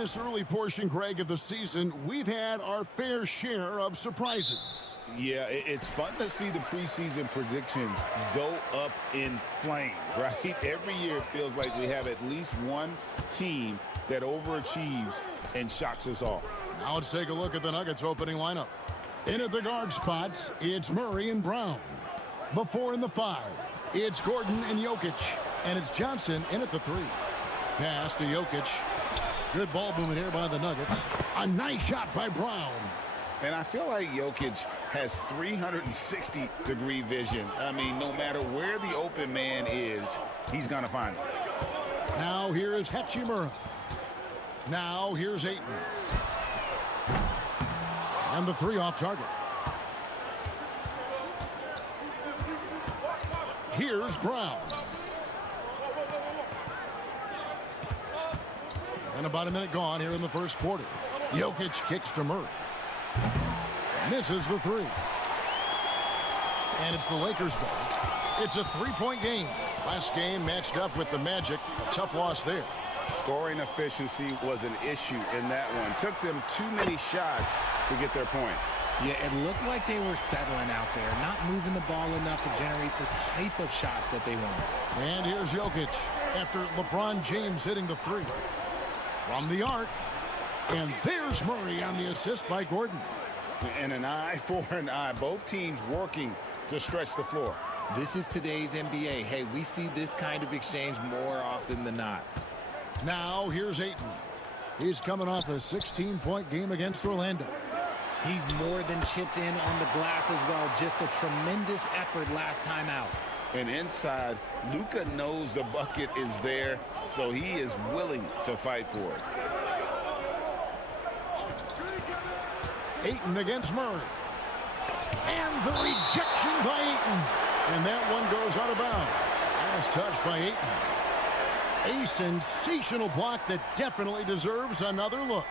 This early portion, Greg, of the season, we've had our fair share of surprises. Yeah, it's fun to see the preseason predictions go up in flames, right? Every year it feels like we have at least one team that overachieves and shocks us all. Now let's take a look at the Nuggets opening lineup. In at the guard spots, it's Murray and Brown. Before in the 5, it's Gordon and Jokic. And it's Johnson in at the 3. Pass to Jokic. Good ball movement here by the Nuggets. A nice shot by Brown. And I feel like Jokic has 360-degree vision. I mean, no matter where the open man is, he's going to find it. Now here is Hachimura. Now here's Ayton. And the 3 off target. Here's Brown. And about a minute gone here in the first quarter. Jokic kicks to Murray. Misses the 3. And it's the Lakers' ball. It's a 3-point game. Last game matched up with the Magic. A tough loss there. Scoring efficiency was an issue in that one. Took them too many shots to get their points. Yeah, it looked like they were settling out there, not moving the ball enough to generate the type of shots that they wanted. And here's Jokic after LeBron James hitting the 3. From the arc. And there's Murray on the assist by Gordon. And an eye for an eye. Both teams working to stretch the floor. This is today's NBA. Hey, we see this kind of exchange more often than not. Now here's Ayton. He's coming off a 16-point game against Orlando. He's more than chipped in on the glass as well. Just a tremendous effort last time out. And inside, Luka knows the bucket is there, so he is willing to fight for it. Ayton against Murray. And the rejection by Ayton. And that one goes out of bounds. Last touch by Ayton. A sensational block that definitely deserves another look.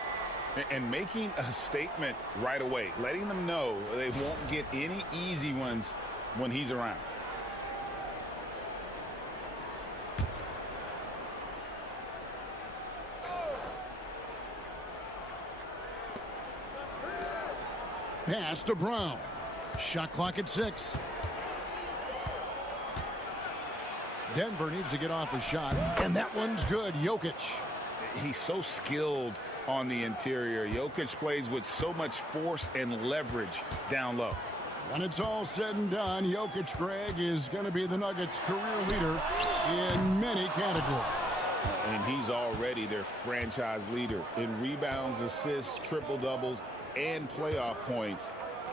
And making a statement right away, letting them know they won't get any easy ones when he's around. Pass to Brown. Shot clock at 6. Denver needs to get off a shot. And that one's good. Jokic. He's so skilled on the interior. Jokic plays with so much force and leverage down low. When it's all said and done, Jokic, Greg, is going to be the Nuggets' career leader in many categories. And he's already their franchise leader in rebounds, assists, triple-doubles, and playoff points,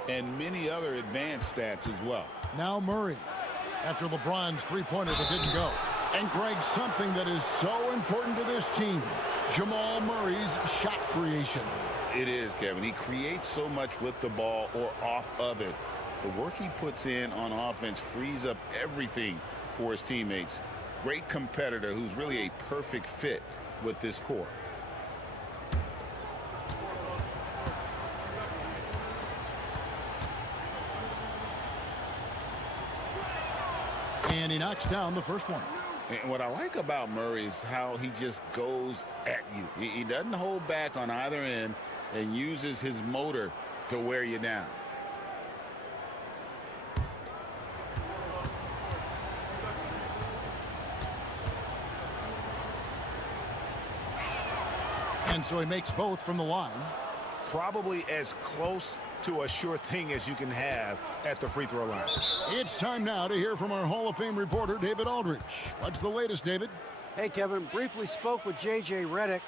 and many other advanced stats as well. Now Murray, after LeBron's three-pointer that didn't go. And Greg, something that is so important to this team, Jamal Murray's shot creation. It is, Kevin. He creates so much with the ball or off of it. The work he puts in on offense frees up everything for his teammates. Great competitor who's really a perfect fit with this core. And he knocks down the first one. And what I like about Murray is how he just goes at you. He doesn't hold back on either end and uses his motor to wear you down. And so he makes both from the line. Probably as close to a sure thing as you can have at the free throw line. It's time now to hear from our Hall of Fame reporter, David Aldridge. What's the latest, David? Hey, Kevin. Briefly spoke with J.J. Redick.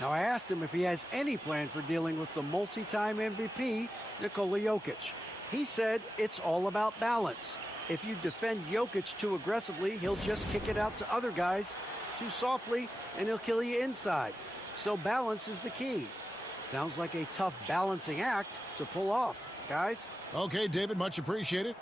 Now, I asked him if he has any plan for dealing with the multi-time MVP, Nikola Jokic. He said it's all about balance. If you defend Jokic too aggressively, he'll just kick it out to other guys too softly, and he'll kill you inside. So balance is the key. Sounds like a tough balancing act to pull off, guys. Okay, David, much appreciated.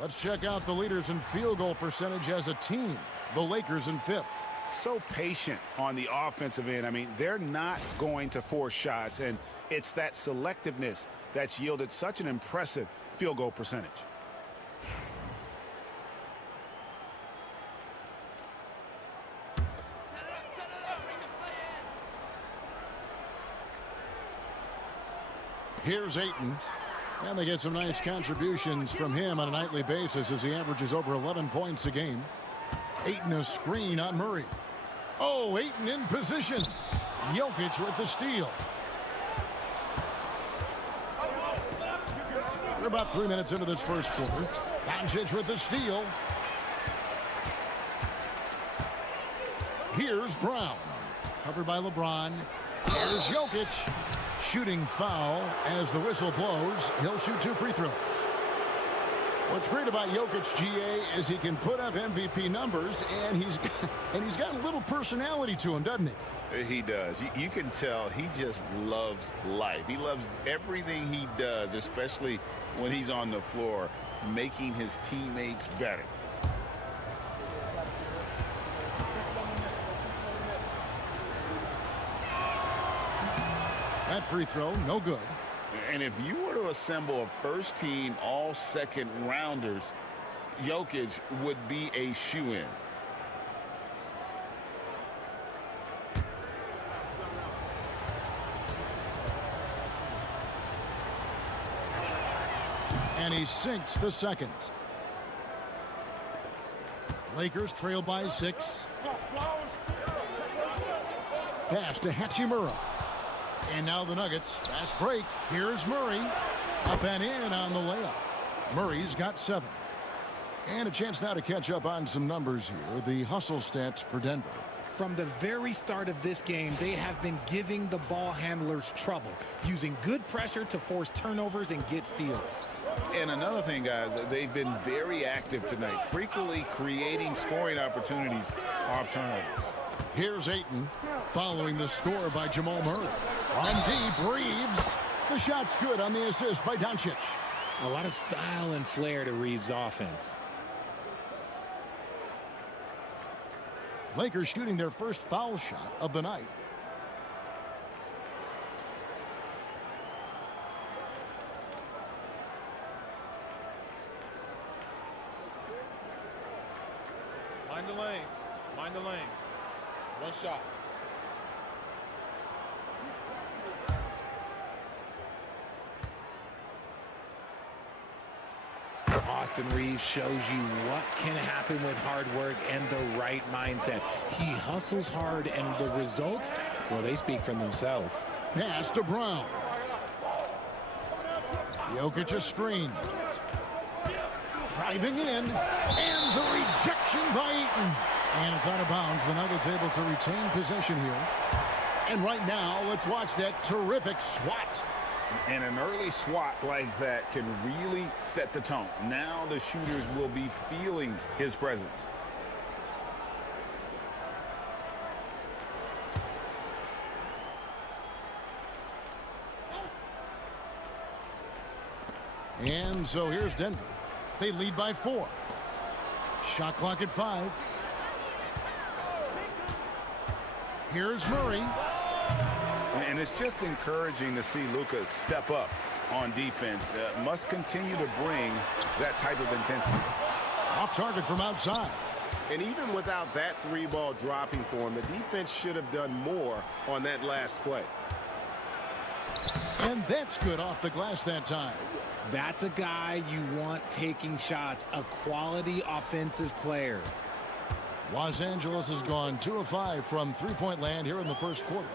Let's check out the leaders in field goal percentage as a team. The Lakers in 5th. So patient on the offensive end. I mean, they're not going to force shots, and it's that selectiveness that's yielded such an impressive field goal percentage. Here's Ayton. And they get some nice contributions from him on a nightly basis as he averages over 11 points a game. Ayton a screen on Murray. Oh, Ayton in position. Jokic with the steal. We're about 3 minutes into this first quarter. Doncic with the steal. Here's Brown. Covered by LeBron. Here's Jokic. Shooting foul as the whistle blows. He'll shoot 2 free throws. What's great about Jokic, GA, is he can put up MVP numbers, and he's got a little personality to him, doesn't he? He does. You can tell he just loves life. He loves everything he does, especially when he's on the floor, making his teammates better. That free throw, no good. And if you were to assemble a first-team all-second rounders, Jokic would be a shoo-in. And he sinks the second. Lakers trail by 6. Pass to Hachimura. And now the Nuggets. Fast break. Here's Murray. Up and in on the layup. Murray's got 7. And a chance now to catch up on some numbers here. The hustle stats for Denver. From the very start of this game, they have been giving the ball handlers trouble, using good pressure to force turnovers and get steals. And another thing, guys, they've been very active tonight, frequently creating scoring opportunities off turnovers. Here's Ayton following the score by Jamal Murray. On deep, Reeves. The shot's good on the assist by Doncic. A lot of style and flair to Reeves' offense. Lakers shooting their first foul shot of the night. Mind the lanes. Mind the lanes. One shot. Austin Reeves shows you what can happen with hard work and the right mindset. He hustles hard, and the results, well, they speak for themselves. Pass to Brown. Jokic a screen. Driving in, and the rejection by Ayton. And it's out of bounds. The Nuggets able to retain possession here. And right now, let's watch that terrific swat. And an early swat like that can really set the tone. Now the shooters will be feeling his presence. And so here's Denver. They lead by 4. Shot clock at 5. Here's Murray. And it's just encouraging to see Luka step up on defense. Must continue to bring that type of intensity. Off target from outside. And even without that 3-ball dropping for him, the defense should have done more on that last play. And that's good off the glass that time. That's a guy you want taking shots, a quality offensive player. Los Angeles has gone 2 of 5 from three-point land here in the first quarter.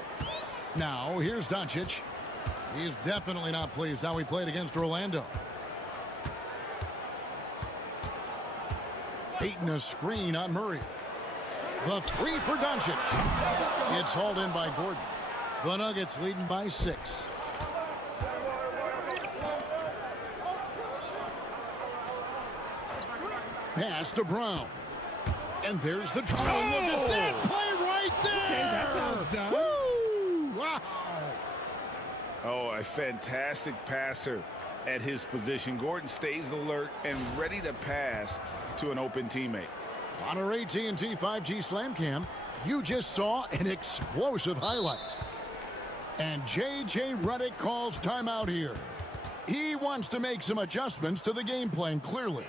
Now, here's Doncic. He's definitely not pleased how he played against Orlando. Ayton a screen on Murray. The 3 for Doncic. It's hauled in by Gordon. The Nuggets leading by 6. Pass to Brown. And there's the try. Look at that play right there. Okay, that's how it's done. Woo! Wow. Oh, a fantastic passer at his position. Gordon stays alert and ready to pass to an open teammate. On our AT&T 5G Slam Cam, you just saw an explosive highlight. And J.J. Redick calls timeout here. He wants to make some adjustments to the game plan, clearly.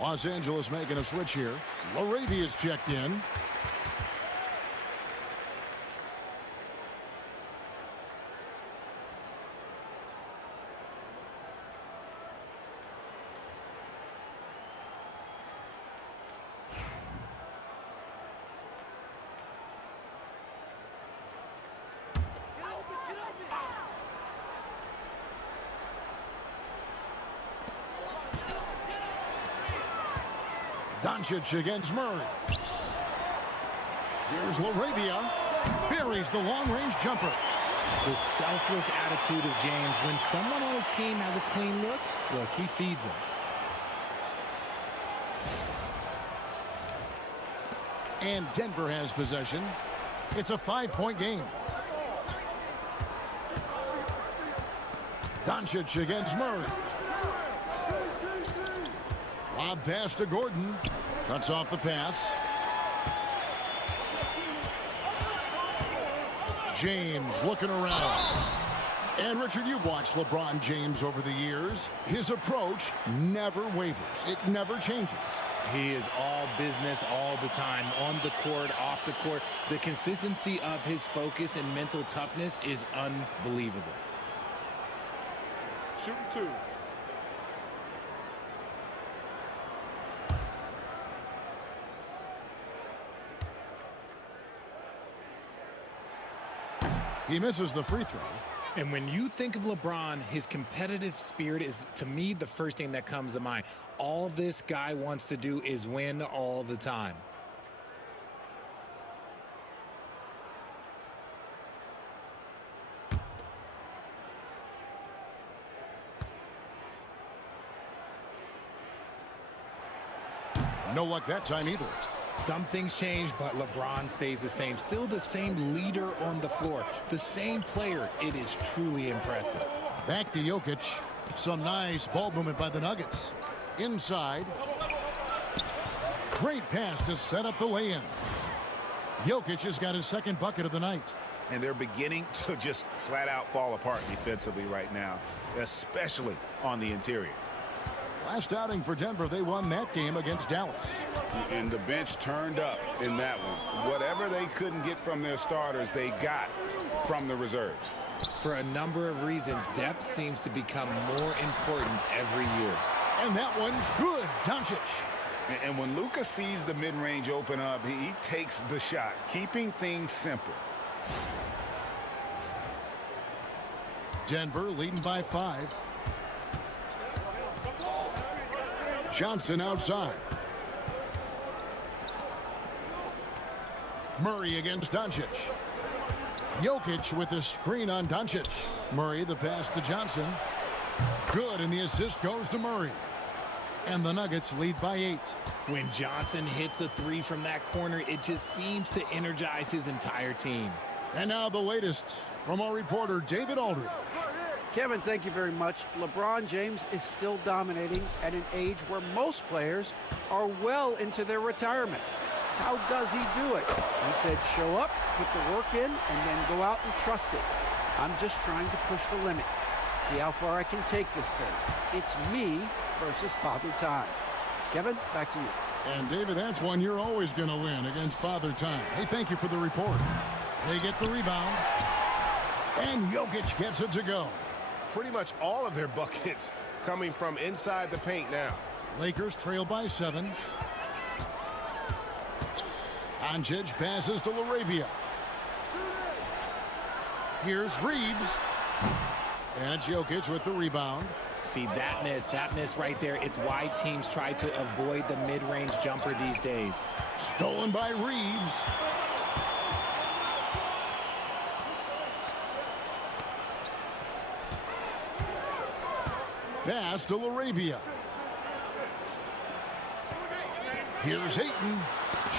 Los Angeles making a switch here. Laravia's checked in. Doncic against Murray. Here's Laravia. Buries the long-range jumper. The selfless attitude of James. When someone on his team has a clean look, he feeds him. And Denver has possession. It's a 5-point game. Doncic against Murray. Lob pass to Gordon. Cuts off the pass. James looking around. And Richard, you've watched LeBron James over the years. His approach never wavers. It never changes. He is all business all the time, on the court, off the court. The consistency of his focus and mental toughness is unbelievable. Shooting two. He misses the free throw. And when you think of LeBron, his competitive spirit is, to me, the first thing that comes to mind. All this guy wants to do is win all the time. No luck that time either. Some things change, but LeBron stays the same. Still the same leader on the floor. The same player. It is truly impressive. Back to Jokic. Some nice ball movement by the Nuggets. Inside. Great pass to set up the lay-in. Jokic has got his second bucket of the night. And they're beginning to just flat out fall apart defensively right now, especially on the interior. Last outing for Denver, they won that game against Dallas. And the bench turned up in that one. Whatever they couldn't get from their starters, they got from the reserves. For a number of reasons, depth seems to become more important every year. And that one's good. Doncic. And when Luka sees the mid-range open up, he takes the shot, keeping things simple. Denver leading by 5. Johnson outside. Murray against Doncic. Jokic with the screen on Doncic. Murray the pass to Johnson. Good, and the assist goes to Murray. And the Nuggets lead by 8. When Johnson hits a three from that corner, it just seems to energize his entire team. And now the latest from our reporter, David Aldridge. Kevin, thank you very much. LeBron James is still dominating at an age where most players are well into their retirement. How does he do it? He said, show up, put the work in, and then go out and trust it. I'm just trying to push the limit. See how far I can take this thing. It's me versus Father Time. Kevin, back to you. And David, that's one you're always going to win against Father Time. Hey, thank you for the report. They get the rebound. And Jokic gets it to go. Pretty much all of their buckets coming from inside the paint now. Lakers trail by 7. Doncic passes to Laravia. Here's Reeves. And it's Jokic with the rebound. See, that miss right there, it's why teams try to avoid the mid-range jumper these days. Stolen by Reeves. Pass to Laravia. Here's Ayton.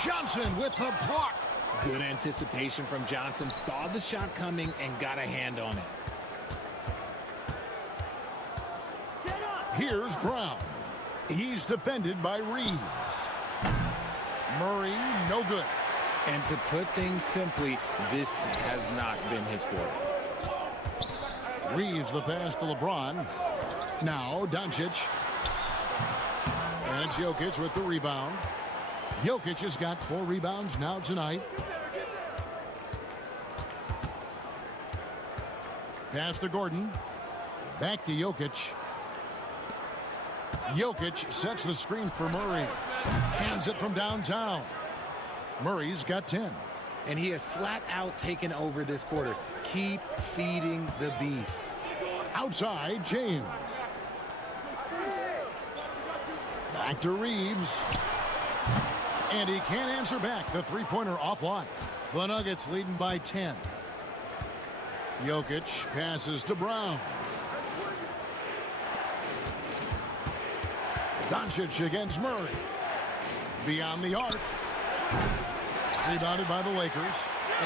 Johnson with the block. Good anticipation from Johnson. Saw the shot coming and got a hand on it. Here's Brown. He's defended by Reeves. Murray, no good. And to put things simply, this has not been his quarter. Reeves the pass to LeBron. Now Doncic. And it's Jokic with the rebound. Jokic has got 4 rebounds now tonight. Pass to Gordon. Back to Jokic. Jokic sets the screen for Murray. Cans it from downtown. Murray's got 10. And he has flat out taken over this quarter. Keep feeding the beast. Outside, James. Back to Reeves. And he can't answer back. The three-pointer offline. The Nuggets leading by 10. Jokic passes to Brown. Doncic against Murray. Beyond the arc. Rebounded by the Lakers.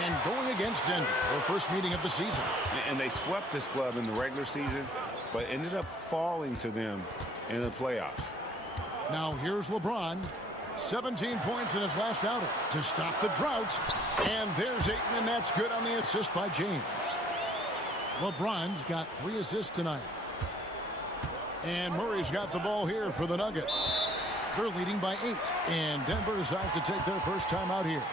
And going against Denver, their first meeting of the season. And they swept this club in the regular season, but ended up falling to them in the playoffs. Now here's LeBron. 17 points in his last outing to stop the drought. And there's Ayton, and that's good on the assist by James. LeBron's got 3 assists tonight. And Murray's got the ball here for the Nuggets. They're leading by 8. And Denver decides to take their first time out here.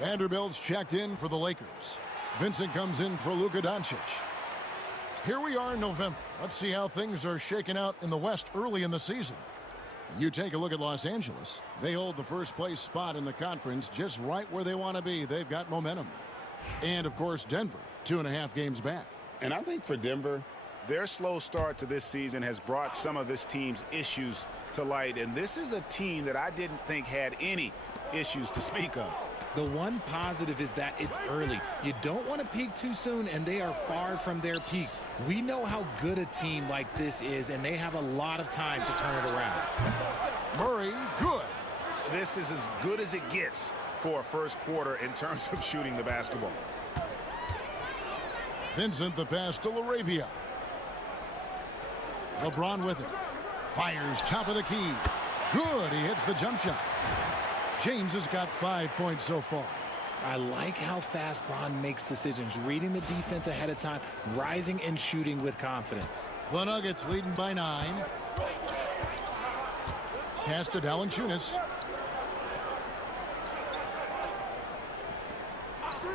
Vanderbilt's checked in for the Lakers. Vincent comes in for Luka Doncic. Here we are in November. Let's see how things are shaking out in the West early in the season. You take a look at Los Angeles. They hold the first place spot in the conference just right where they want to be. They've got momentum. And, of course, Denver, 2.5 games back. And I think for Denver, Their slow start to this season has brought some of this team's issues to light, and this is a team that I didn't think had any issues to speak of. The one positive is that it's early. You don't want to peak too soon, and they are far from their peak. We know how good a team like this is, and they have a lot of time to turn it around. Murray, good. This is as good as it gets for a first quarter in terms of shooting the basketball. Vincent the pass to LaRavia. LeBron with it. Fires top of the key. Good. He hits the jump shot. James has got 5 points so far. I like how fast Bron makes decisions, reading the defense ahead of time, rising and shooting with confidence. The Nuggets leading by 9. Pass to Valanciunas.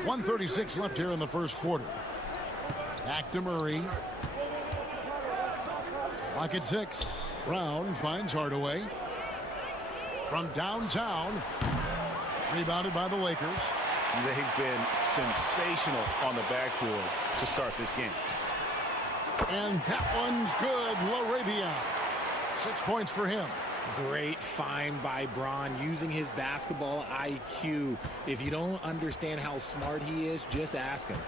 1:36 left here in the first quarter. Back to Murray. Clock at 6. Brown finds Hardaway. From downtown. Rebounded by the Lakers. They've been sensational on the backboard to start this game. And that one's good. LaRavia. 6 points for him. Great find by Bron, using his basketball IQ. If you don't understand how smart he is, just ask him.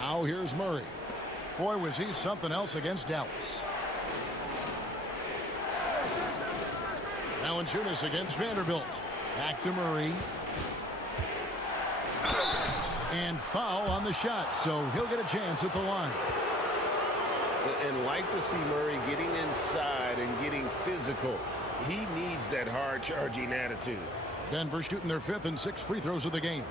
Now here's Murray. Boy, was he something else against Dallas. Valanciunas against Vanderbilt. Back to Murray. And foul on the shot, so he'll get a chance at the line. And like to see Murray getting inside and getting physical. He needs that hard-charging attitude. Denver shooting their 5th and 6th free throws of the game.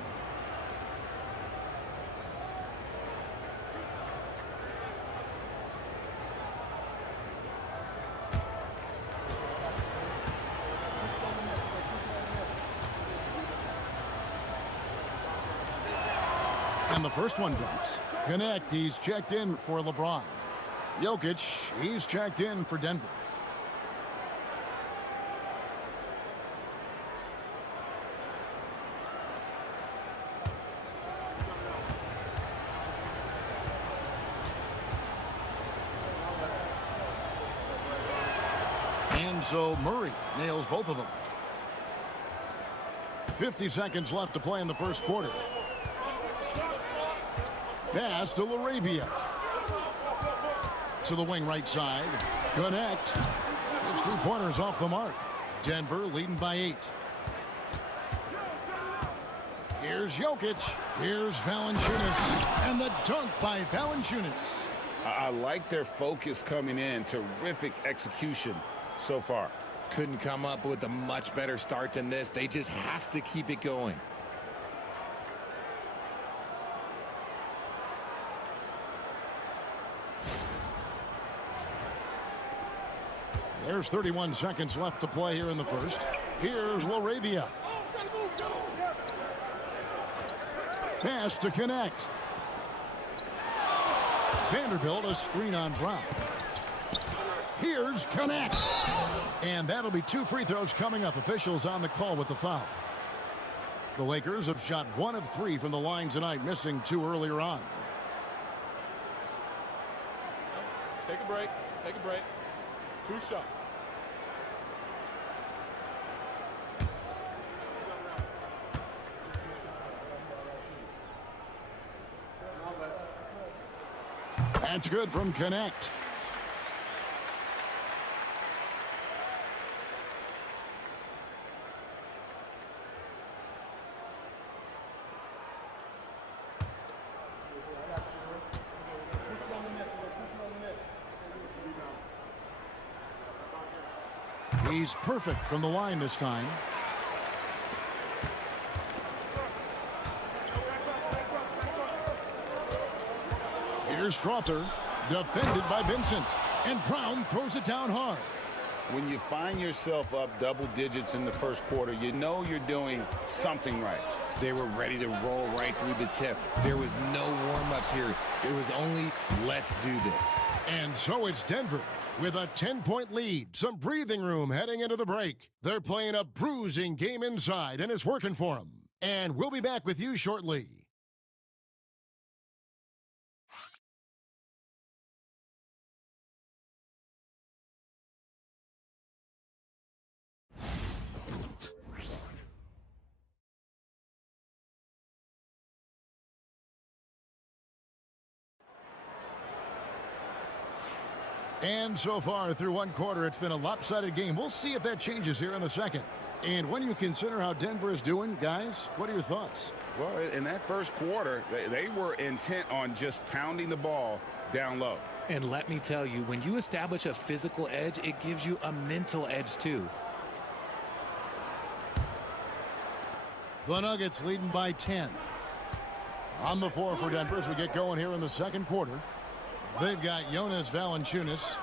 And the first one drops. Connect, he's checked in for LeBron. Jokic, he's checked in for Denver. And so Murray nails both of them. 50 seconds left to play in the first quarter. Pass to LaRavia. To the wing right side. Connect. His 3-pointers off the mark. Denver leading by 8. Here's Jokic. Here's Valanciunas. And the dunk by Valanciunas. I like their focus coming in. Terrific execution so far. Couldn't come up with a much better start than this. They just have to keep it going. There's 31 seconds left to play here in the first. Here's LaRavia. Pass to connect. Vanderbilt a screen on Brown. Here's connect. And that'll be 2 free throws coming up. Officials on the call with the foul. The Lakers have shot 1 of 3 from the line tonight, missing 2 earlier on. Take a break. Take a break. 2 shots. That's good from Connect. He's perfect from the line this time. Here's Strother, defended by Vincent. And Brown throws it down hard. When you find yourself up double digits in the first quarter, you know you're doing something right. They were ready to roll right through the tip. There was no warm-up period. It was only, let's do this. And so it's Denver with a 10-point lead. Some breathing room heading into the break. They're playing a bruising game inside, and it's working for them. And we'll be back with you shortly. And so far through one quarter, it's been a lopsided game. We'll see if that changes here in the second. And when you consider how Denver is doing, guys, what are your thoughts? Well, in that first quarter, they were intent on just pounding the ball down low. And let me tell you, when you establish a physical edge, it gives you a mental edge too. The Nuggets leading by 10. On the floor for Denver as we get going here in the second quarter. They've got Jonas Valanciunas.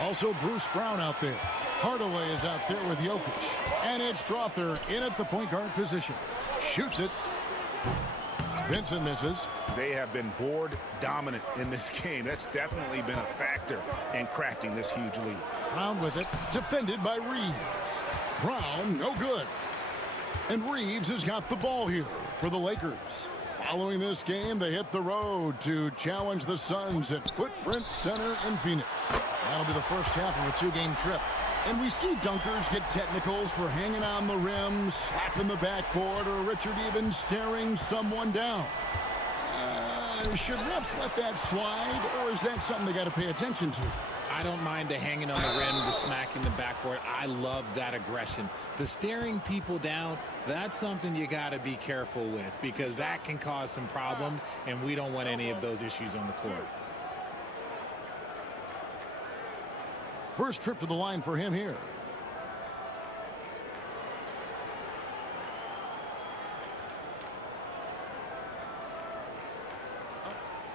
Also Bruce Brown out there. Hardaway is out there with Jokic. And it's Strother in at the point guard position. Shoots it. Vincent misses. They have been board dominant in this game. That's definitely been a factor in crafting this huge lead. Brown with it. Defended by Reeves. Brown, no good. And Reeves has got the ball here for the Lakers. Following this game, they hit the road to challenge the Suns at Footprint Center in Phoenix. That'll be the first half of a two-game trip. And we see dunkers get technicals for hanging on the rim, slapping the backboard, or Richard even staring someone down. Should refs let that slide, or is that something they got to pay attention to? I don't mind the hanging on the rim, the smacking the backboard. I love that aggression. The staring people down, that's something you got to be careful with because that can cause some problems, and we don't want any of those issues on the court. First trip to the line for him here.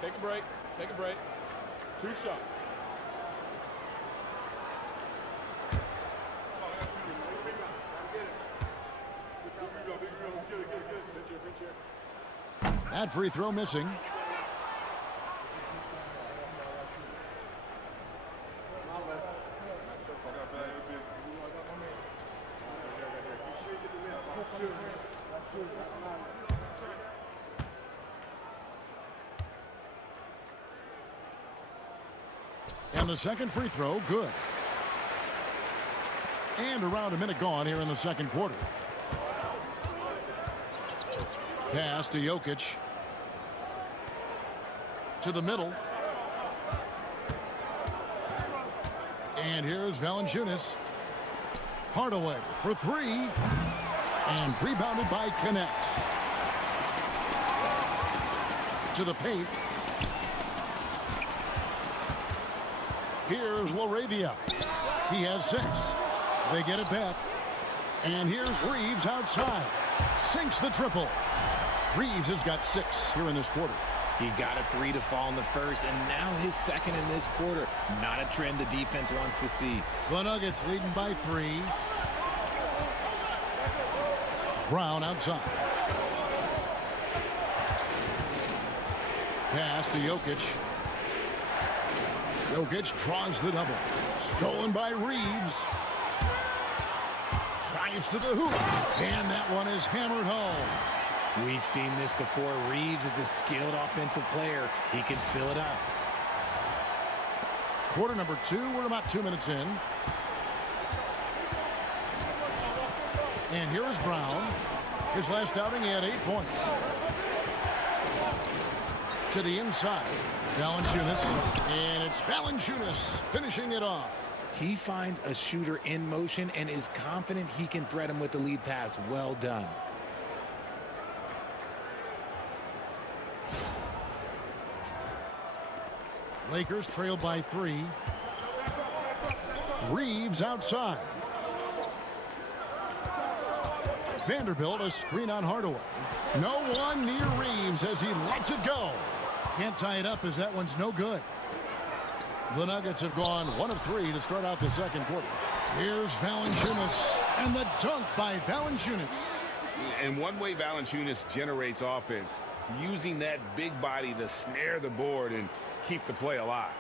Take a break. Take a break. 2 shots. That free throw missing. And the second free throw, good. And around a minute gone here in the second quarter. Pass to Jokic. To the middle. And here's Valanciunas. Hardaway for three. And rebounded by Connect. To the paint. Here's Laravia. He has 6. They get it back. And here's Reeves outside. Sinks the triple. Reeves has got 6 here in this quarter. He got a 3 to fall in the first, and now his second in this quarter. Not a trend the defense wants to see. The Nuggets leading by 3. Brown outside. Pass to Jokic. Jokic draws the double. Stolen by Reeves. Drives to the hoop. And that one is hammered home. We've seen this before. Reeves is a skilled offensive player. He can fill it up. Quarter number 2. We're about 2 minutes in. And here is Brown. His last outing, he had 8 points. To the inside. Valanciunas. And it's Valanciunas finishing it off. He finds a shooter in motion and is confident he can threat him with the lead pass. Well done. Lakers trail by 3. Reeves outside. Vanderbilt a screen on Hardaway. No one near Reeves as he lets it go. Can't tie it up as that one's no good. The Nuggets have gone 1 of 3 to start out the second quarter. Here's Valanciunas and the dunk by Valanciunas. And one way Valanciunas generates offense, using that big body to snare the board and keep the play alive.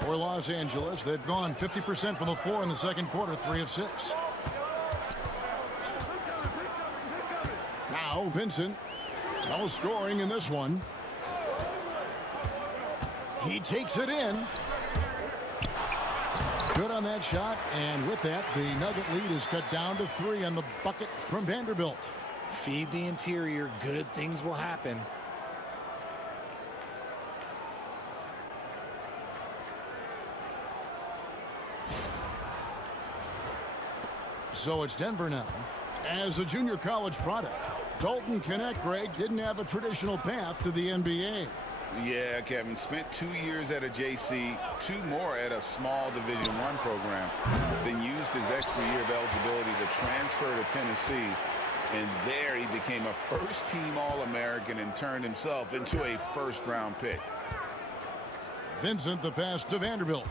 For Los Angeles, they've gone 50% from the floor in the second quarter, 3 of 6. Now Vincent, no scoring in this one. He takes it in. Good on that shot, and with that, the Nugget lead is cut down to 3 on the bucket from Vanderbilt. Feed the interior. Good things will happen. So it's Denver now. As a junior college product, Dalton Knecht, Greg, didn't have a traditional path to the NBA. Yeah, Kevin, spent 2 years at a JC, 2 more at a small Division I program, then used his extra year of eligibility to transfer to Tennessee. And there he became a first-team All-American and turned himself into a first-round pick. Vincent the pass to Vanderbilt.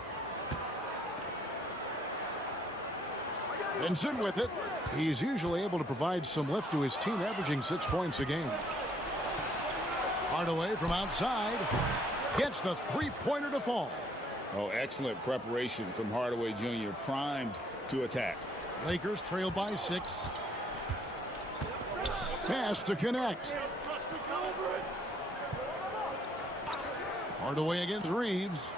Vincent with it. He's usually able to provide some lift to his team, averaging 6 points a game. Hardaway from outside gets the three-pointer to fall. Oh, excellent preparation from Hardaway Jr., primed to attack. Lakers trail by 6. Pass to Knecht. Hardaway against Reeves.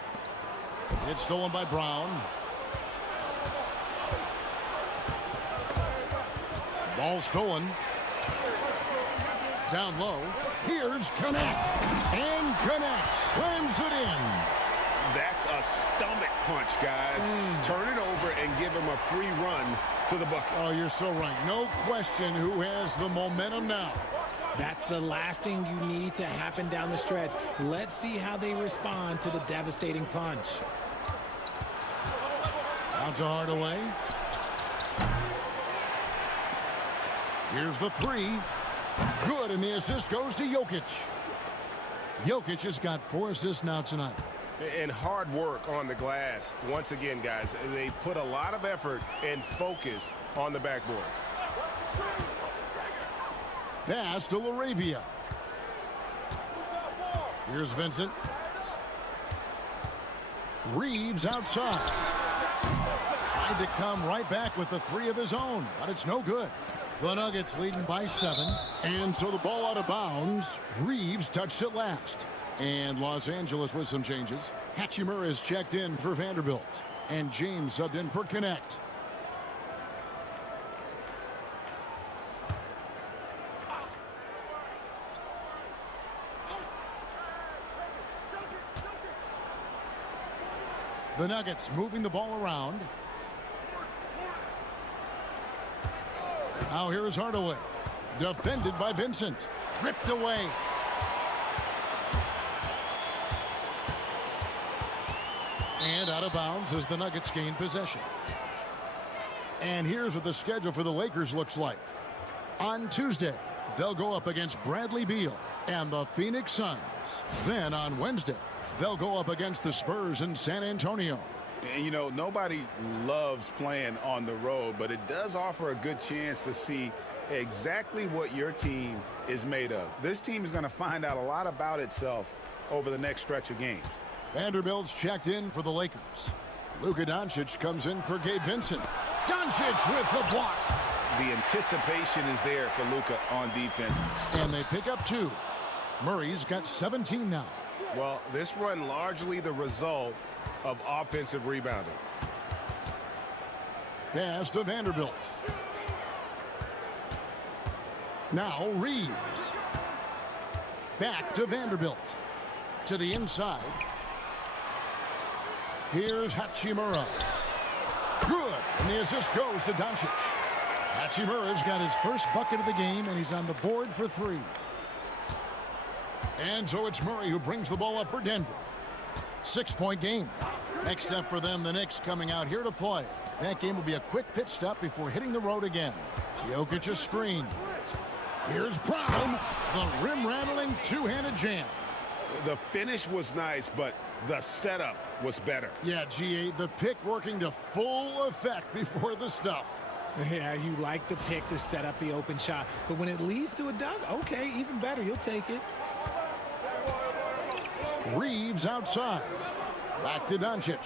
It's stolen by Brown. Ball stolen. Down low. Here's Knecht. And Knecht slams it in. That's a stomach punch, guys. Turn it over and give him a free run to the bucket. Oh, you're so right. No question who has the momentum now. That's the last thing you need to happen down the stretch. Let's see how they respond to the devastating punch. Out to Hardaway. Here's the 3. Good, and the assist goes to Jokic. Jokic has got 4 assists now tonight. And hard work on the glass. Once again, guys, they put a lot of effort and focus on the backboard. Pass to Laravia. Here's Vincent. Reeves outside. Tried to come right back with the 3 of his own, but it's no good. The Nuggets leading by 7. And so the ball out of bounds. Reeves touched it last. And Los Angeles with some changes. Hachimura is checked in for Vanderbilt. And James subbed in for Knecht. The Nuggets moving the ball around. Now here is Hardaway. Defended by Vincent. Ripped away. And out of bounds as the Nuggets gain possession. And here's what the schedule for the Lakers looks like. On Tuesday, they'll go up against Bradley Beal and the Phoenix Suns. Then on Wednesday, they'll go up against the Spurs in San Antonio. And, you know, nobody loves playing on the road, but it does offer a good chance to see exactly what your team is made of. This team is going to find out a lot about itself over the next stretch of games. Vanderbilt's checked in for the Lakers. Luka Doncic comes in for Gabe Vincent. Doncic with the block. The anticipation is there for Luka on defense. And they pick up 2. Murray's got 17 now. Well, this run largely the result of offensive rebounding. Pass to Vanderbilt. Now Reeves. Back to Vanderbilt. To the inside. Here's Hachimura. Good. And the assist goes to Doncic. Hachimura's got his first bucket of the game, and he's on the board for 3. And so it's Murray who brings the ball up for Denver. 6-point game. Next up for them, the Knicks coming out here to play. That game will be a quick pit stop before hitting the road again. Jokic a screen. Here's Brown. The rim-rattling two-handed jam. The finish was nice, but the setup was better. Yeah, G8, the pick working to full effect before the stuff. Yeah, you like the pick to set up the open shot. But when it leads to a dunk, okay, even better. You'll take it. Reeves outside. Back to Doncic.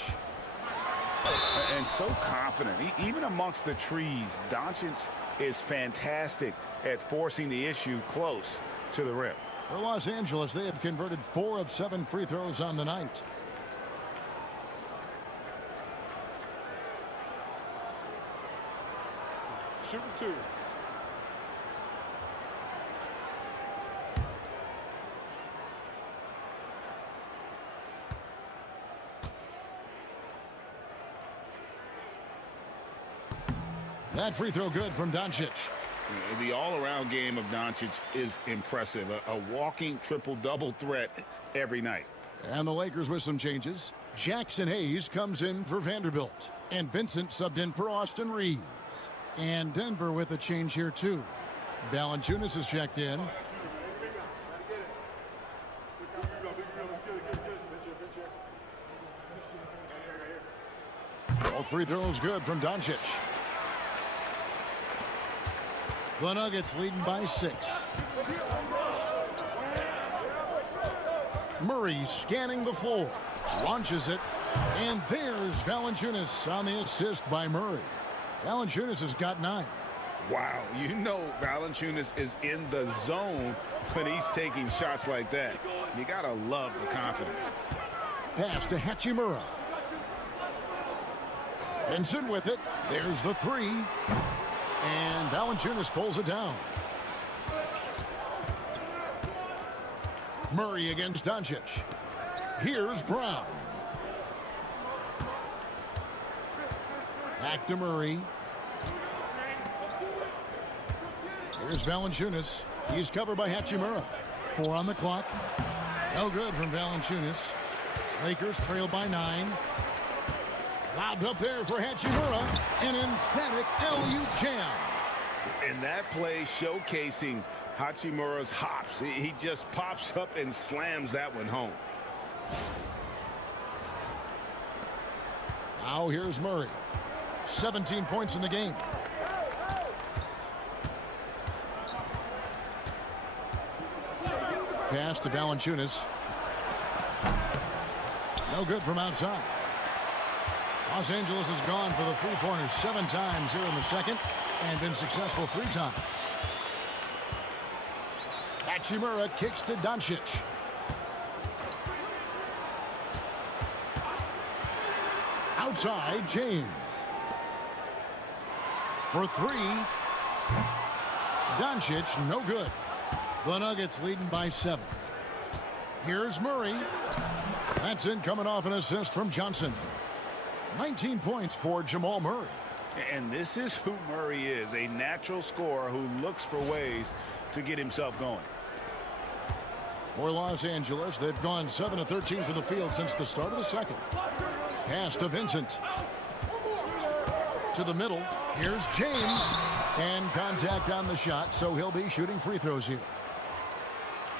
And so confident. Even amongst the trees, Doncic is fantastic at forcing the issue close to the rim. For Los Angeles, they have converted 4 of 7 free throws on the night. Shooting 2. That free throw good from Doncic. The all-around game of Doncic is impressive. A walking triple-double threat every night. And the Lakers with some changes. Jackson Hayes comes in for Vanderbilt. And Vincent subbed in for Austin Reeves. And Denver with a change here, too. Valanciunas is checked in. All free throws good from Doncic. The Nuggets leading by 6. Murray scanning the floor. Launches it. And there's Valanciunas on the assist by Murray. Valanciunas has got 9. Wow, you know Valanciunas is in the zone when he's taking shots like that. You gotta love the confidence. Pass to Hachimura. Vincent with it. There's the 3. And Valanciunas pulls it down. Murray against Doncic. Here's Brown. Back to Murray. Here's Valanciunas. He's covered by Hachimura. 4 on the clock. No good from Valanciunas. Lakers trail by 9. Lobbed up there for Hachimura. An emphatic alley-oop jam. And that play showcasing Hachimura's hops. He just pops up and slams that one home. Now here's Murray. 17 points in the game. Pass to Valanciunas. No good from outside. Los Angeles has gone for the three-pointers 7 times here in the second and been successful 3 times. Hachimura kicks to Doncic. Outside, James. For 3. Doncic, no good. The Nuggets leading by 7. Here's Murray. That's in coming off an assist from Johnson. 19 points for Jamal Murray. And this is who Murray is, a natural scorer who looks for ways to get himself going. For Los Angeles, they've gone 7 of 13 from the field since the start of the second. Pass to Vincent. To the middle. Here's James. And contact on the shot, so he'll be shooting free throws here.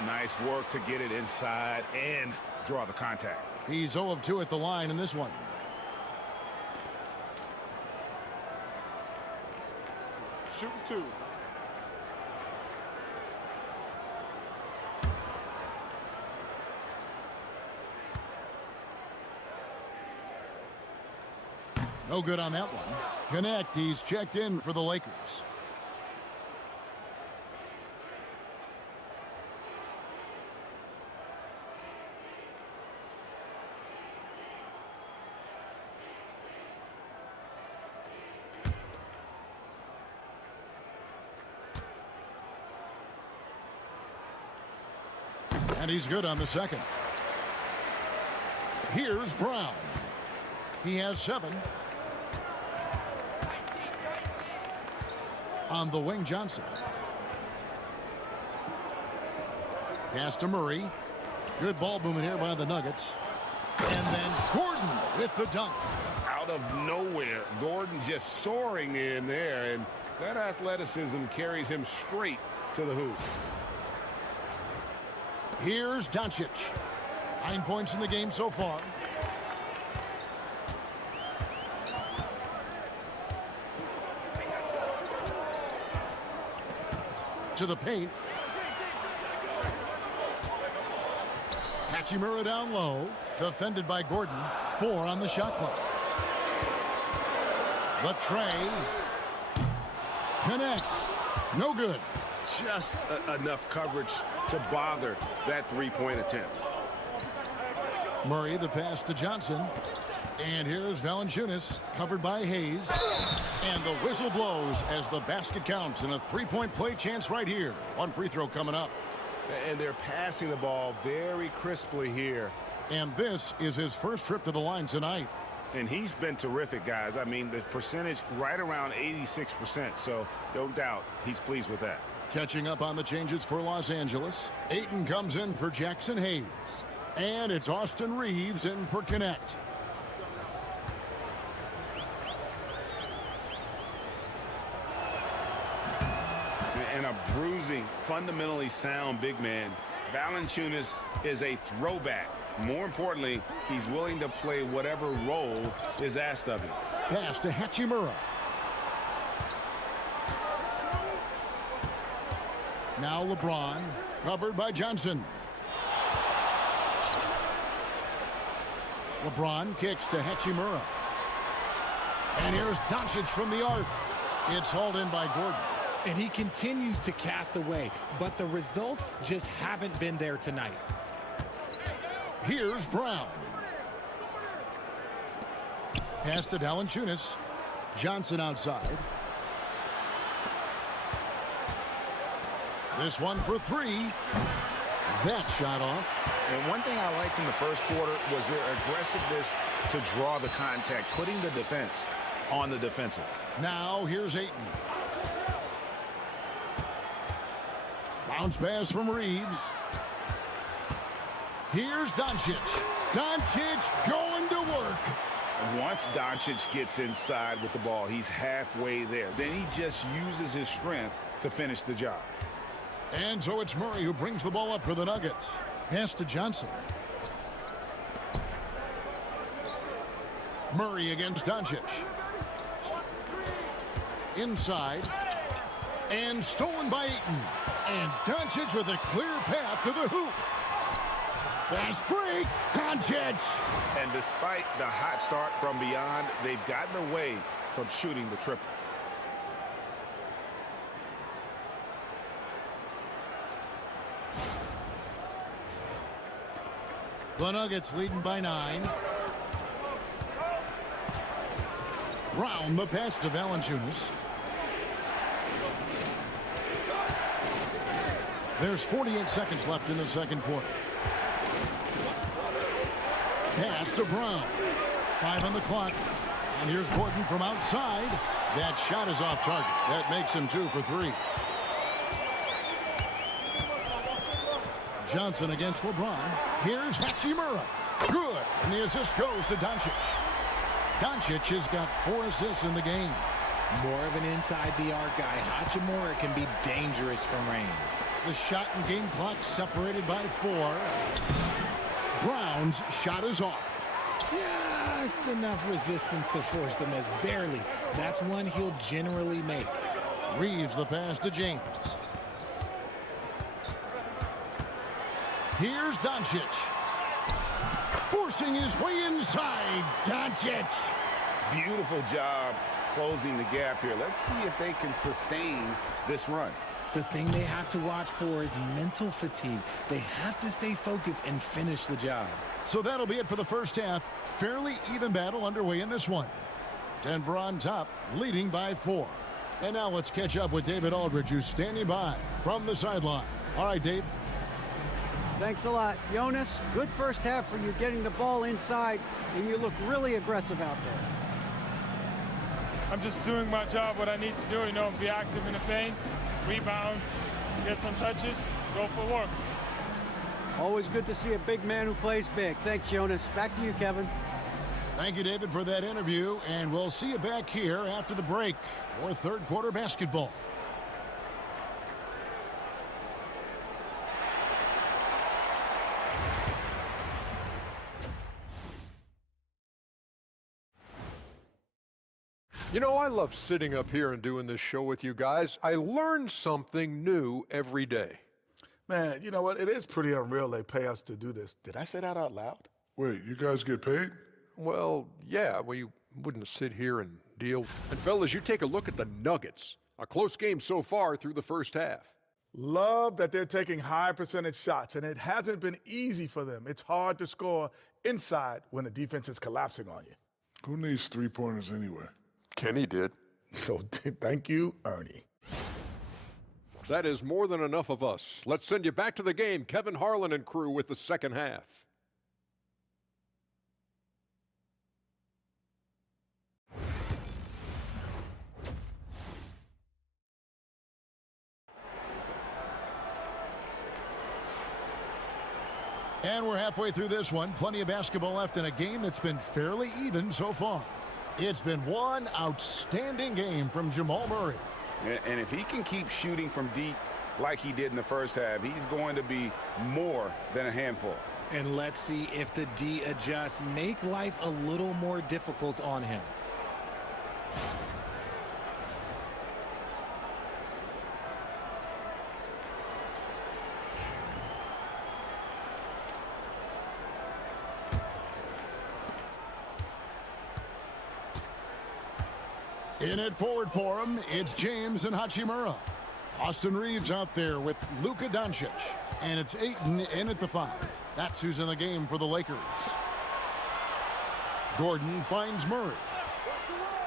Nice work to get it inside and draw the contact. He's 0 of 2 at the line in this one. Shooting 2. No good on that one. Connect, he's checked in for the Lakers. And he's good on the second. Here's Brown. He has 7. On the wing, Johnson. Pass to Murray. Good ball movement here by the Nuggets. And then Gordon with the dunk. Out of nowhere, Gordon just soaring in there, and that athleticism carries him straight to the hoop. Here's Doncic. 9 points in the game so far. To the paint. Hachimura down low. Defended by Gordon. 4 on the shot clock. The tray. Connect. No good. Just enough coverage to bother that three-point attempt. Murray, the pass to Johnson. And here's Valanciunas, covered by Hayes. And the whistle blows as the basket counts, and a three-point play chance right here. 1 free throw coming up. And they're passing the ball very crisply here. And this is his first trip to the line tonight. And he's been terrific, guys. I mean, the percentage right around 86%, so no doubt he's pleased with that. Catching up on the changes for Los Angeles. Ayton comes in for Jackson Hayes. And it's Austin Reeves in for Connect. And a bruising, fundamentally sound big man. Valanciunas is a throwback. More importantly, he's willing to play whatever role is asked of him. Pass to Hachimura. Now LeBron, covered by Johnson. LeBron kicks to Hachimura. And here's Doncic from the arc. It's hauled in by Gordon. And he continues to cast away, but the results just haven't been there tonight. Here's Brown. Pass to Valanciunas. Johnson outside. This one for three. That shot off. And one thing I liked in the first quarter was their aggressiveness to draw the contact, putting the defense on the defensive. Now here's Ayton. Bounce pass from Reeves. Here's Doncic. Doncic going to work. Once Doncic gets inside with the ball, he's halfway there. Then he just uses his strength to finish the job. And so it's Murray who brings the ball up for the Nuggets. Pass to Johnson. Murray against Doncic. Inside. And stolen by Ayton. And Doncic with a clear path to the hoop. Fast break, Doncic. And despite the hot start from beyond, they've gotten away from shooting the triple. The Nuggets leading by 9. Brown, the pass to Valanciunas. There's 48 seconds left in the second quarter. Pass to Brown. 5 on the clock. And here's Gordon from outside. That shot is off target. That makes him 2 for 3. Johnson against LeBron. Here's Hachimura. Good. And the assist goes to Doncic. Doncic has got 4 assists in the game. More of an inside-the-arc guy. Hachimura can be dangerous from range. The shot and game clock separated by 4. Brown's shot is off. Just enough resistance to force the miss. Barely. That's one he'll generally make. Reeves the pass to James. Here's Doncic. Forcing his way inside. Doncic. Beautiful job closing the gap here. Let's see if they can sustain this run. The thing they have to watch for is mental fatigue. They have to stay focused and finish the job. So that'll be it for the first half. Fairly even battle underway in this one. Denver on top, leading by 4. And now let's catch up with David Aldridge, who's standing by from the sideline. All right, Dave. Thanks a lot. Jonas, good first half for you getting the ball inside, and you look really aggressive out there. I'm just doing my job, what I need to do, be active in the paint, rebound, get some touches, go for work. Always good to see a big man who plays big. Thanks, Jonas. Back to you, Kevin. Thank you, David, for that interview, and we'll see you back here after the break for third quarter basketball. You know, I love sitting up here and doing this show with you guys. I learn something new every day. Man, you know what? It is pretty unreal they pay us to do this. Did I say that out loud? Wait, you guys get paid? Well, yeah, we wouldn't sit here and deal. And fellas, you take a look at the Nuggets. A close game so far through the first half. Love that they're taking high percentage shots, and it hasn't been easy for them. It's hard to score inside when the defense is collapsing on you. Who needs three-pointers anyway? Kenny did. So thank you, Ernie. That is more than enough of us. Let's send you back to the game. Kevin Harlan and crew with the second half. And we're halfway through this one. Plenty of basketball left in a game that's been fairly even so far. It's been one outstanding game from Jamal Murray. And if he can keep shooting from deep like he did in the first half, he's going to be more than a handful. And let's see if the D adjusts, make life a little more difficult on him. In it forward for him, it's James and Hachimura. Austin Reeves out there with Luka Doncic. And it's Ayton in at the 5. That's who's in the game for the Lakers. Gordon finds Murray.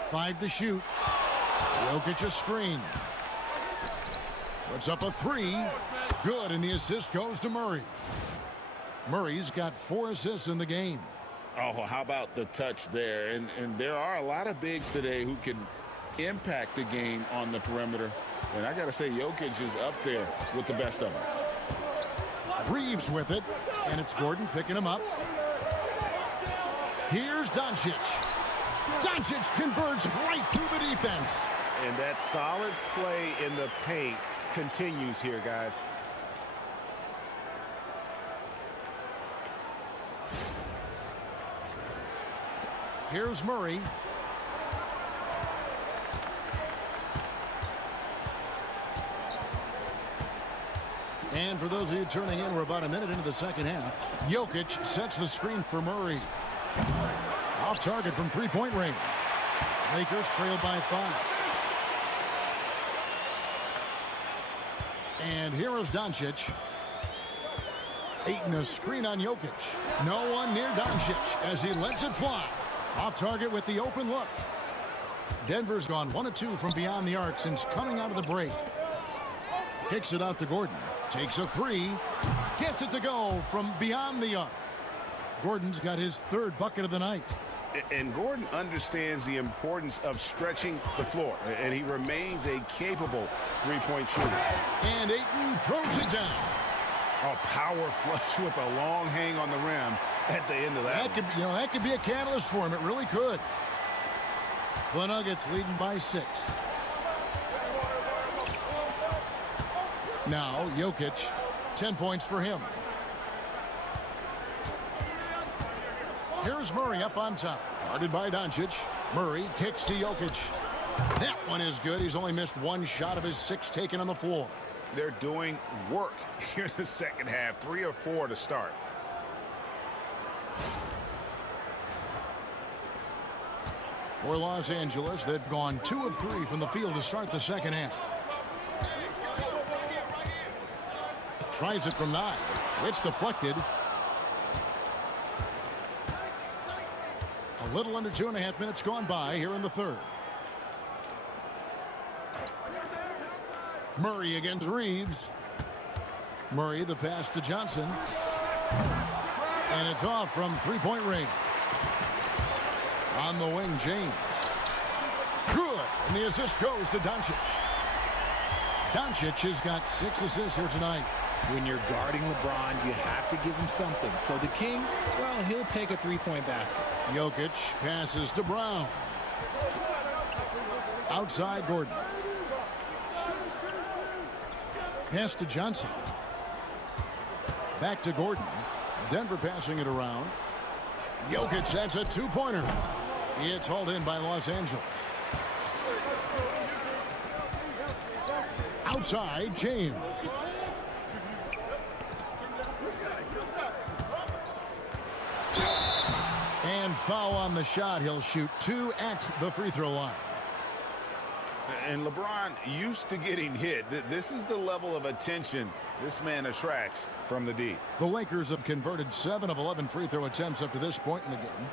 5 to shoot. Jokic a screen. Puts up a 3. Good, and the assist goes to Murray. Murray's got 4 assists in the game. Oh, how about the touch there? And there are a lot of bigs today who can impact the game on the perimeter. And I got to say, Jokic is up there with the best of them. Reeves with it, and it's Gordon picking him up. Here's Doncic. Doncic converts right through the defense. And that solid play in the paint continues here, guys. Here's Murray. And for those of you turning in, we're about a minute into the second half. Jokic sets the screen for Murray. Off target from three-point range. Lakers trail by 5. And here is Doncic. Ayton a screen on Jokic. No one near Doncic as he lets it fly. Off target with the open look. Denver's gone 1 of 2 from beyond the arc since coming out of the break. Kicks it out to Gordon. Takes a 3. Gets it to go from beyond the arc. Gordon's got his 3rd bucket of the night. And Gordon understands the importance of stretching the floor. And he remains a capable three-point shooter. And Ayton throws it down. A power flush with a long hang on the rim at the end of that. That could be a catalyst for him. It really could. The Nuggets leading by 6. Now Jokic, 10 points for him. Here's Murray up on top. Guarded by Doncic. Murray kicks to Jokic. That one is good. He's only missed 1 shot of his 6 taken on the floor. They're doing work here in the second half. 3 or 4 to start. For Los Angeles, they've gone 2 of 3 from the field to start the second half. Tries it from 9. It's deflected. A little under 2.5 minutes gone by here in the 3rd. Murray against Reeves. Murray the pass to Johnson. And it's off from three-point range. On the wing, James. Good. And the assist goes to Doncic. Doncic has got 6 assists here tonight. When you're guarding LeBron, you have to give him something. So the King, well, he'll take a 3-point basket. Jokic passes to Brown. Outside Gordon. Pass to Johnson. Back to Gordon. Denver passing it around. Jokic, that's a 2-pointer. It's hauled in by Los Angeles. Outside, James. And foul on the shot. He'll shoot 2 at the free throw line. And LeBron used to getting hit. This is the level of attention this man attracts from the D. The Lakers have converted 7 of 11 free throw attempts up to this point in the game.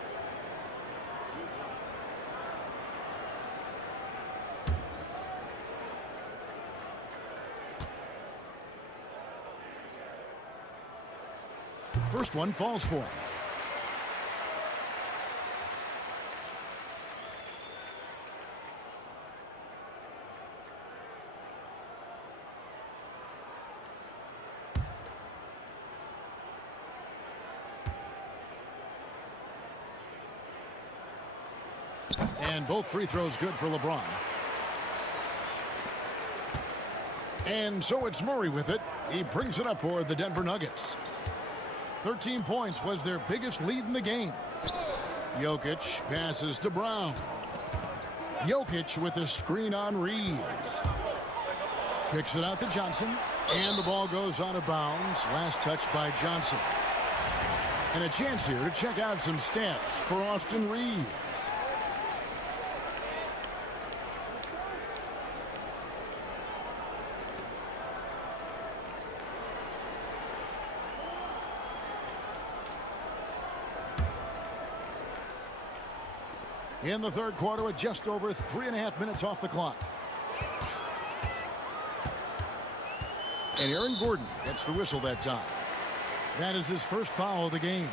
First one falls for him. And both free throws good for LeBron. And so it's Murray with it. He brings it up for the Denver Nuggets. 13 points was their biggest lead in the game. Jokic passes to Brown. Jokic with a screen on Reeves. Kicks it out to Johnson. And the ball goes out of bounds. Last touch by Johnson. And a chance here to check out some stats for Austin Reeves. In the third quarter with just over 3.5 minutes off the clock. And Aaron Gordon gets the whistle that time. That is his first foul of the game.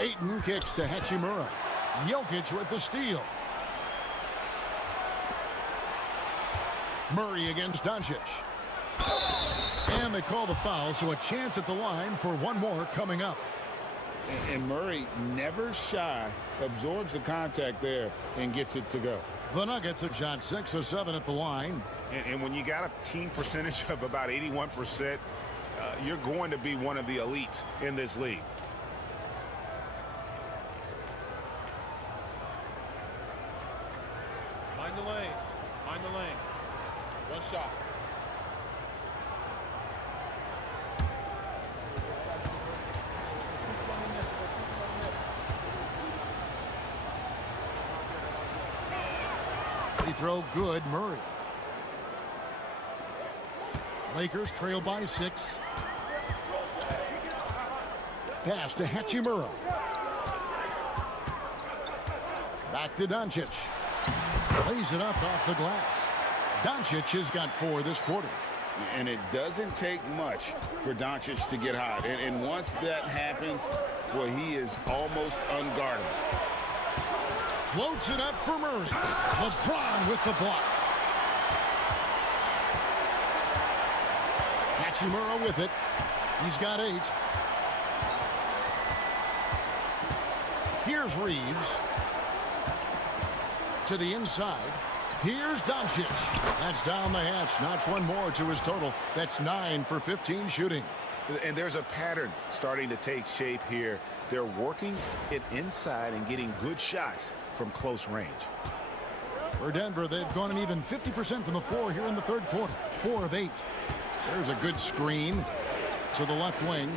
Ayton kicks to Hachimura. Jokic with the steal. Murray against Doncic. And they call the foul, so a chance at the line for one more coming up. And Murray, never shy, absorbs the contact there and gets it to go. The Nuggets have shot 6 of 7 at the line. And when you got a team percentage of about 81%, you're going to be one of the elites in this league. Mind the lanes. Mind the lanes. One shot. Free throw good, Murray. Lakers trail by 6. Pass to Hachimura. Back to Doncic. Plays it up off the glass. Doncic has got 4 this quarter. And it doesn't take much for Doncic to get hot. And once that happens, well, he is almost unguardable. Floats it up for Murray. LeBron with the block. Hachimura with it. He's got 8. Here's Reeves. To the inside. Here's Doncic. That's down the hatch. Notch one more to his total. That's 9 for 15 shooting. And there's a pattern starting to take shape here. They're working it inside and getting good shots from close range. For Denver, they've gone an even 50% from the floor here in the third quarter. 4 of 8. There's a good screen to the left wing.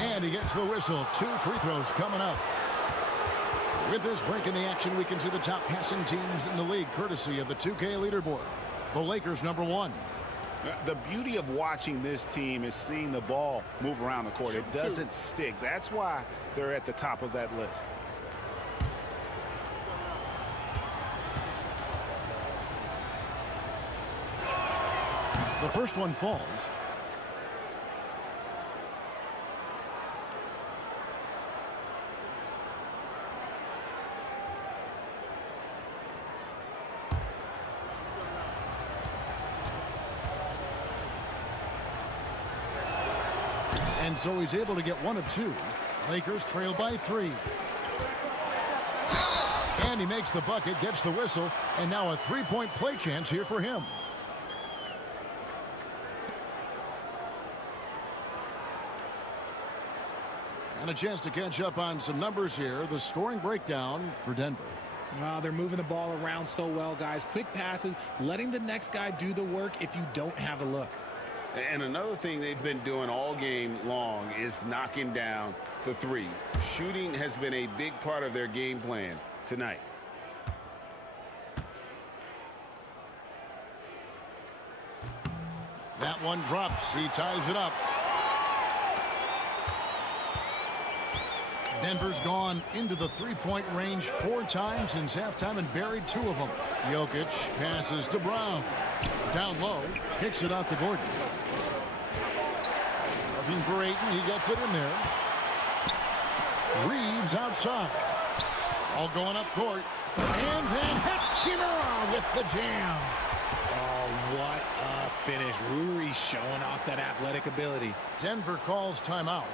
And he gets the whistle. 2 free throws coming up. With this break in the action, we can see the top passing teams in the league, courtesy of the 2K leaderboard. The Lakers, number 1. The beauty of watching this team is seeing the ball move around the court. It doesn't stick. That's why they're at the top of that list. The first one falls. And so he's able to get 1 of 2. Lakers trail by 3. And he makes the bucket, gets the whistle, and now a 3-point play chance here for him. And a chance to catch up on some numbers here. The scoring breakdown for Denver. They're moving the ball around so well, guys. Quick passes, letting the next guy do the work if you don't have a look. And another thing they've been doing all game long is knocking down the 3. Shooting has been a big part of their game plan tonight. That one drops. He ties it up. Denver's gone into the 3-point range 4 times since halftime and buried 2 of them. Jokic passes to Brown. Down low, kicks it out to Gordon. Looking for Ayton, he gets it in there. Reeves outside. Ball going up court. And then Hachimura with the jam. Oh, what a finish. Ruri showing off that athletic ability. Denver calls timeout.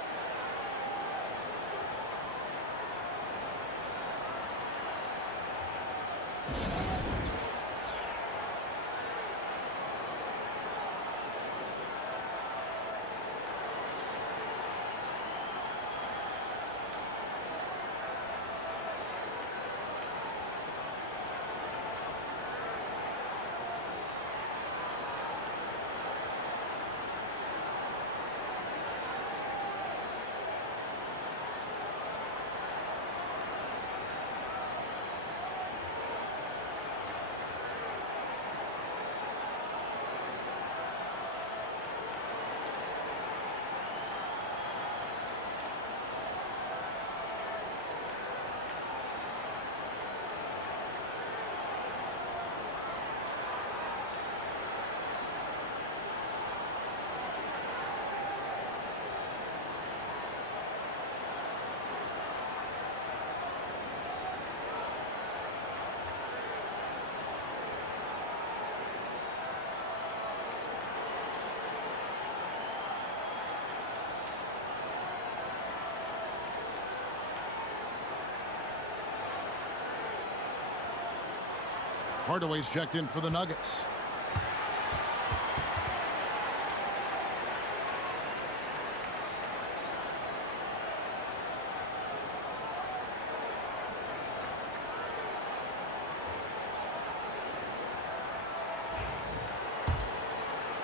Hardaway's checked in for the Nuggets.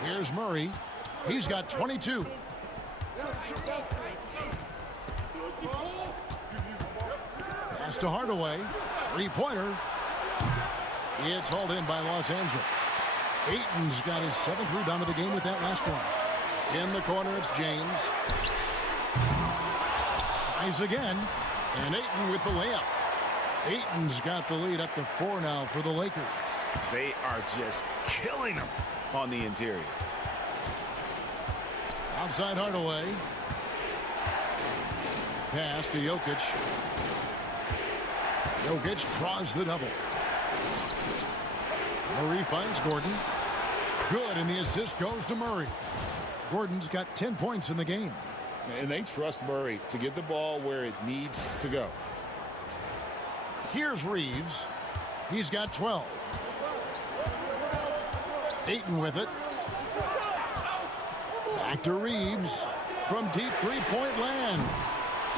Here's Murray. He's got 22. Pass to Hardaway. Three-pointer. It's hauled in by Los Angeles. Ayton's got his 7th rebound of the game with that last one. In the corner, it's James. Tries again. And Ayton with the layup. Ayton's got the lead up to 4 now for the Lakers. They are just killing them on the interior. Outside Hardaway. Pass to Jokic. Jokic draws the double. Murray finds Gordon. Good, and the assist goes to Murray. Gordon's got 10 points in the game. And they trust Murray to get the ball where it needs to go. Here's Reeves. He's got 12. Ayton with it. Back to Reeves from deep three-point land.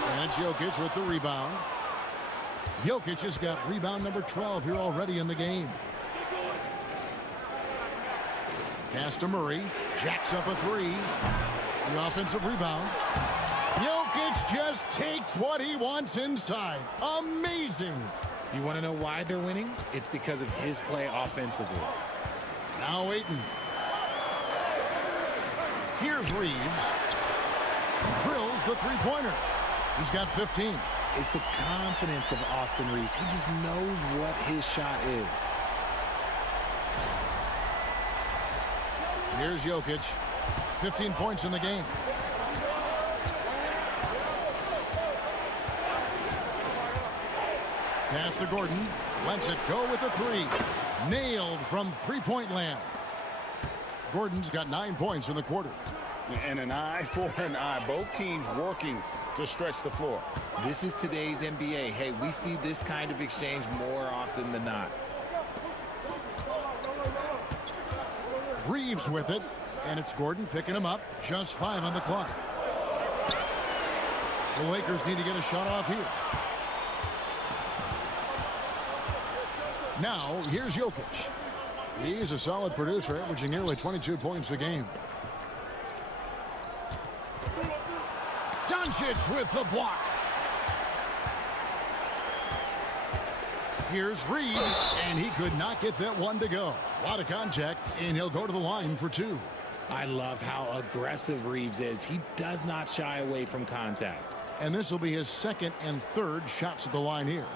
And it's Jokic with the rebound. Jokic has got rebound number 12 here already in the game. Pass to Murray. Jacks up a three. The offensive rebound. Jokic just takes what he wants inside. Amazing. You want to know why they're winning? It's because of his play offensively. Now Ayton. Here's Reeves. Drills the three-pointer. He's got 15. It's the confidence of Austin Reeves. He just knows what his shot is. Here's Jokic. 15 points in the game. Pass to Gordon. Lets it go with a three. Nailed from three-point land. Gordon's got 9 points in the quarter. And an eye for an eye. Both teams working to stretch the floor. This is today's NBA. Hey, we see this kind of exchange more often than not. Reeves with it, and it's Gordon picking him up. Just 5 on the clock. The Lakers need to get a shot off here. Now, here's Jokic. He's a solid producer, averaging nearly 22 points a game. Doncic with the block. Here's Reeves, and he could not get that one to go. A lot of contact, and he'll go to the line for 2. I love how aggressive Reeves is. He does not shy away from contact. And this will be his 2nd and 3rd shots at the line here.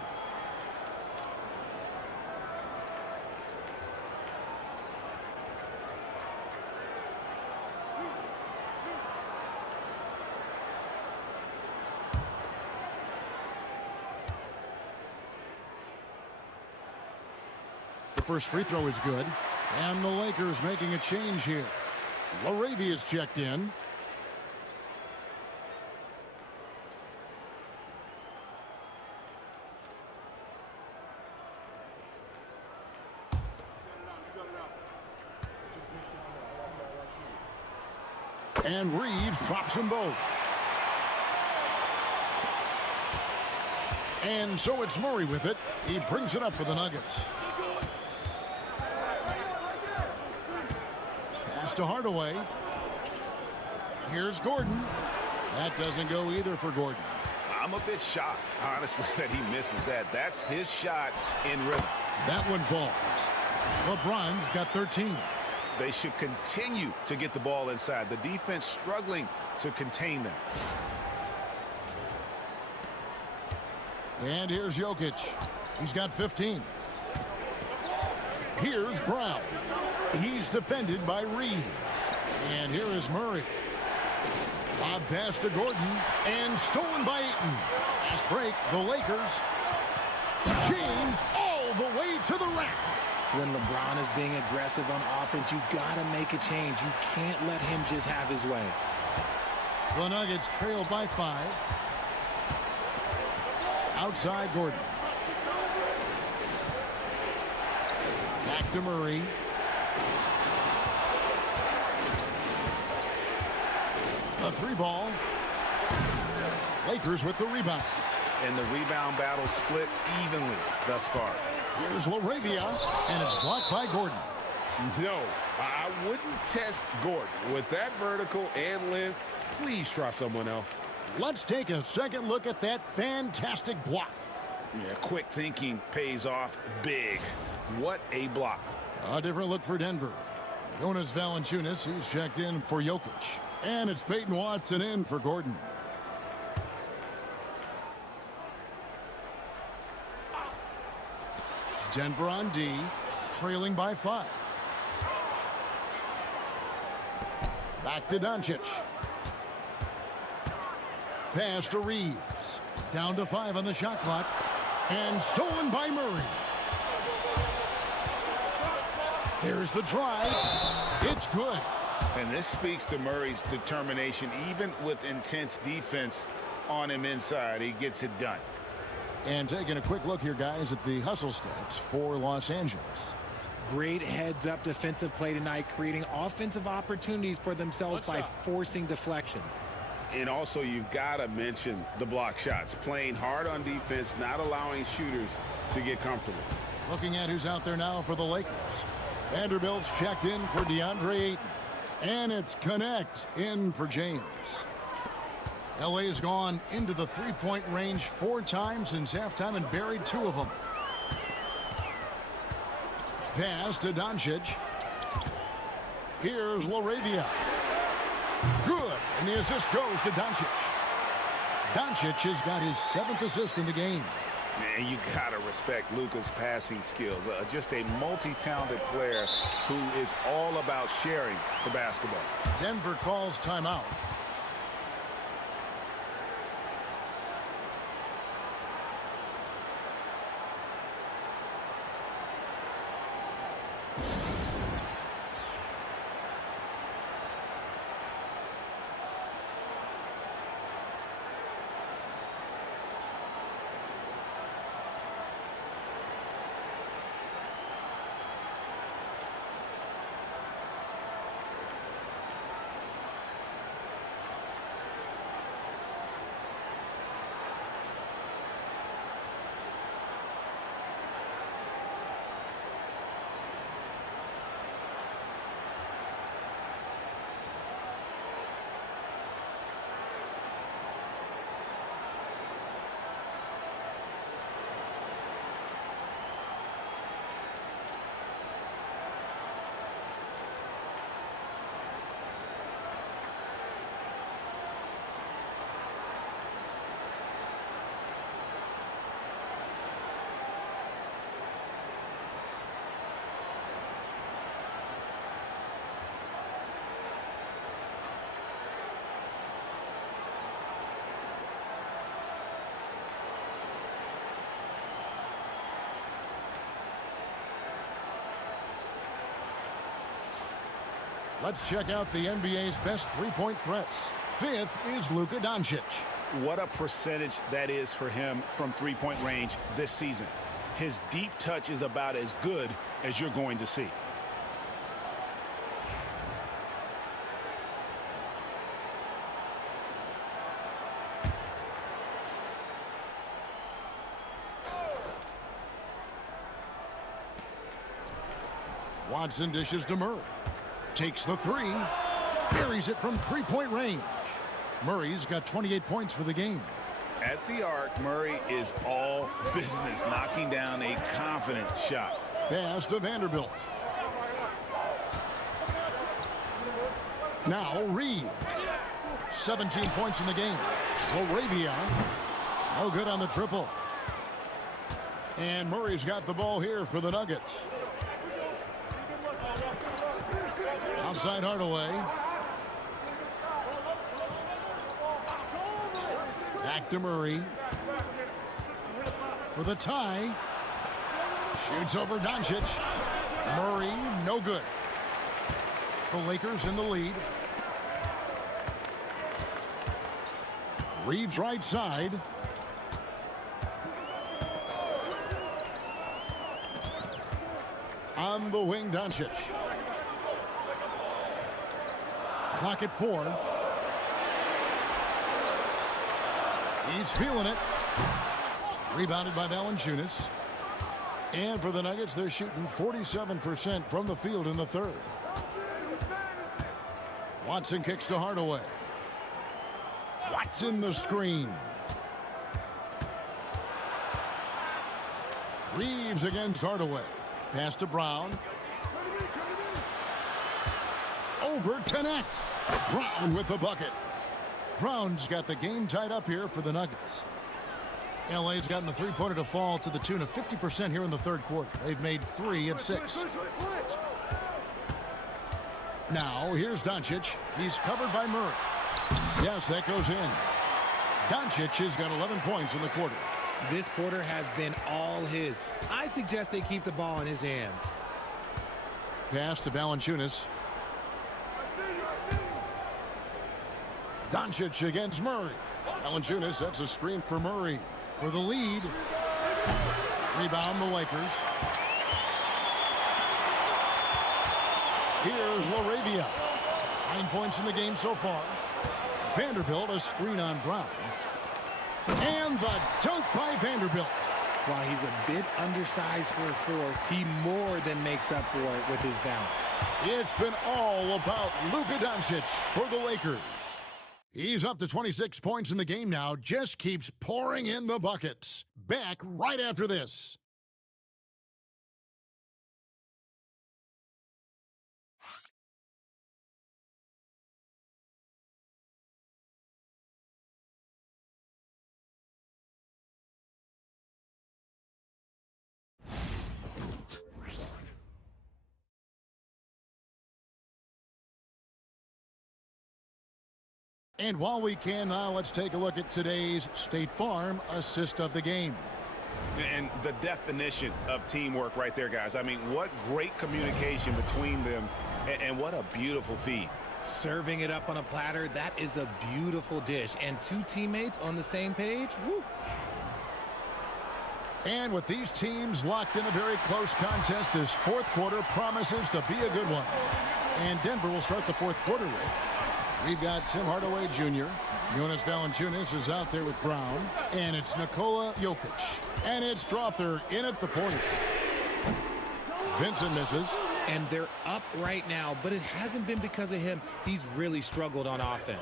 first free throw is good. And the Lakers making a change here. Laravia's checked in. And Reeves drops them both. And so it's Murray with it. He brings it up for the Nuggets. Pass to Hardaway. Here's Gordon. That doesn't go either for Gordon. I'm a bit shocked, honestly, that he misses that. That's his shot in rhythm. That one falls. LeBron's got 13. They should continue to get the ball inside. The defense struggling to contain them. And here's Jokic. He's got 15. Here's Brown. He's defended by Reeves. And here is Murray. Lob pass to Gordon. And stolen by Ayton. Fast break, the Lakers. James all the way to the rack. When LeBron is being aggressive on offense, you got to make a change. You can't let him just have his way. The Nuggets trail by 5. Outside Gordon. Back to Murray. A 3-ball. Lakers with the rebound. And the rebound battle split evenly thus far. Here's Laravia, and it's blocked by Gordon. No, I wouldn't test Gordon. With that vertical and length, please try someone else. Let's take a second look at that fantastic block. Yeah, quick thinking pays off big. What a block. A different look for Denver. Jonas Valanciunas, he's checked in for Jokic. And it's Peyton Watson in for Gordon. Denver on D, trailing by 5. Back to Doncic. Pass to Reeves. Down to 5 on the shot clock. And stolen by Murray. There's the drive. It's good. And this speaks to Murray's determination, even with intense defense on him inside. He gets it done. And taking a quick look here, guys, at the hustle stats for Los Angeles. Great heads-up defensive play tonight, creating offensive opportunities for themselves by forcing deflections. And also, you've got to mention the block shots. Playing hard on defense, not allowing shooters to get comfortable. Looking at who's out there now for the Lakers. Vanderbilt's checked in for DeAndre Ayton. And it's Connect in for James. LA has gone into the three-point range 4 times since halftime and buried 2 of them. Pass to Doncic. Here's Laravia. Good. And the assist goes to Doncic. Doncic has got his 7th assist in the game. And you got to respect Luka's passing skills. Just a multi-talented player who is all about sharing the basketball. Denver calls timeout. Let's check out the NBA's best three-point threats. Fifth is Luka Doncic. What a percentage that is for him from three-point range this season. His deep touch is about as good as you're going to see. Watson dishes to Murray. Takes the three. Buries it from three-point range. Murray's got 28 points for the game. At the arc, Murray is all business, knocking down a confident shot. Pass to Vanderbilt. Now Reeves. 17 points in the game. Laravia. No good on the triple. And Murray's got the ball here for the Nuggets. Outside Hardaway. Back to Murray. For the tie. Shoots over Doncic. Murray, no good. The Lakers in the lead. Reeves right side. On the wing, Doncic. Clock at 4. He's feeling it. Rebounded by Valanciunas. And for the Nuggets, they're shooting 47% from the field in the third. Watson kicks to Hardaway. Watson the screen. Reeves against Hardaway. Pass to Brown. Over connect. Brown with the bucket. Brown's got the game tied up here for the Nuggets. LA's gotten the three-pointer to fall to the tune of 50% here in the third quarter. They've made 3 of 6. Now, here's Doncic. He's covered by Murray. Yes, that goes in. Doncic has got 11 points in the quarter. This quarter has been all his. I suggest they keep the ball in his hands. Pass to Valanciunas. Doncic against Murray. Valanciunas sets a screen for Murray for the lead. Rebound the Lakers. Here's Laravia. 9 points in the game so far. Vanderbilt a screen on Brown. And the dunk by Vanderbilt. While he's a bit undersized for a 4, he more than makes up for it with his bounce. It's been all about Luka Doncic for the Lakers. He's up to 26 points in the game now. Just keeps pouring in the buckets. Back right after this. And while we can now, let's take a look at today's State Farm assist of the game. And the definition of teamwork right there, guys. I mean, what great communication between them, and what a beautiful feed. Serving it up on a platter, that is a beautiful dish. And 2 teammates on the same page, woo. And with these teams locked in a very close contest, this fourth quarter promises to be a good one. And Denver will start the fourth quarter with. We've got Tim Hardaway Jr. Jonas Valanciunas is out there with Brown. And it's Nikola Jokic. And it's Strother in at the point. Vincent misses. And they're up right now, but it hasn't been because of him. He's really struggled on offense.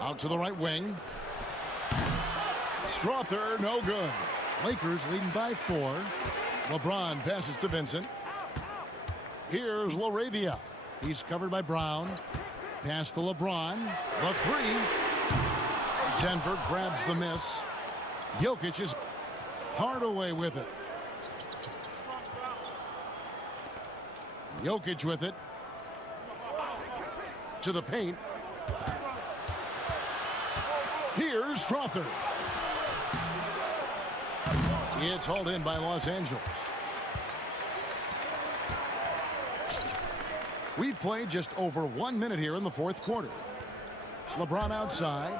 Out to the right wing. Strother, no good. Lakers leading by 4. LeBron passes to Vincent. Here's Laravia. He's covered by Brown. Pass to LeBron. The 3. Denver grabs the miss. Jokic is Hardaway with it. Jokic with it. To the paint. Here's Strother. It's hauled in by Los Angeles. We've played just over 1 minute here in the fourth quarter. LeBron outside.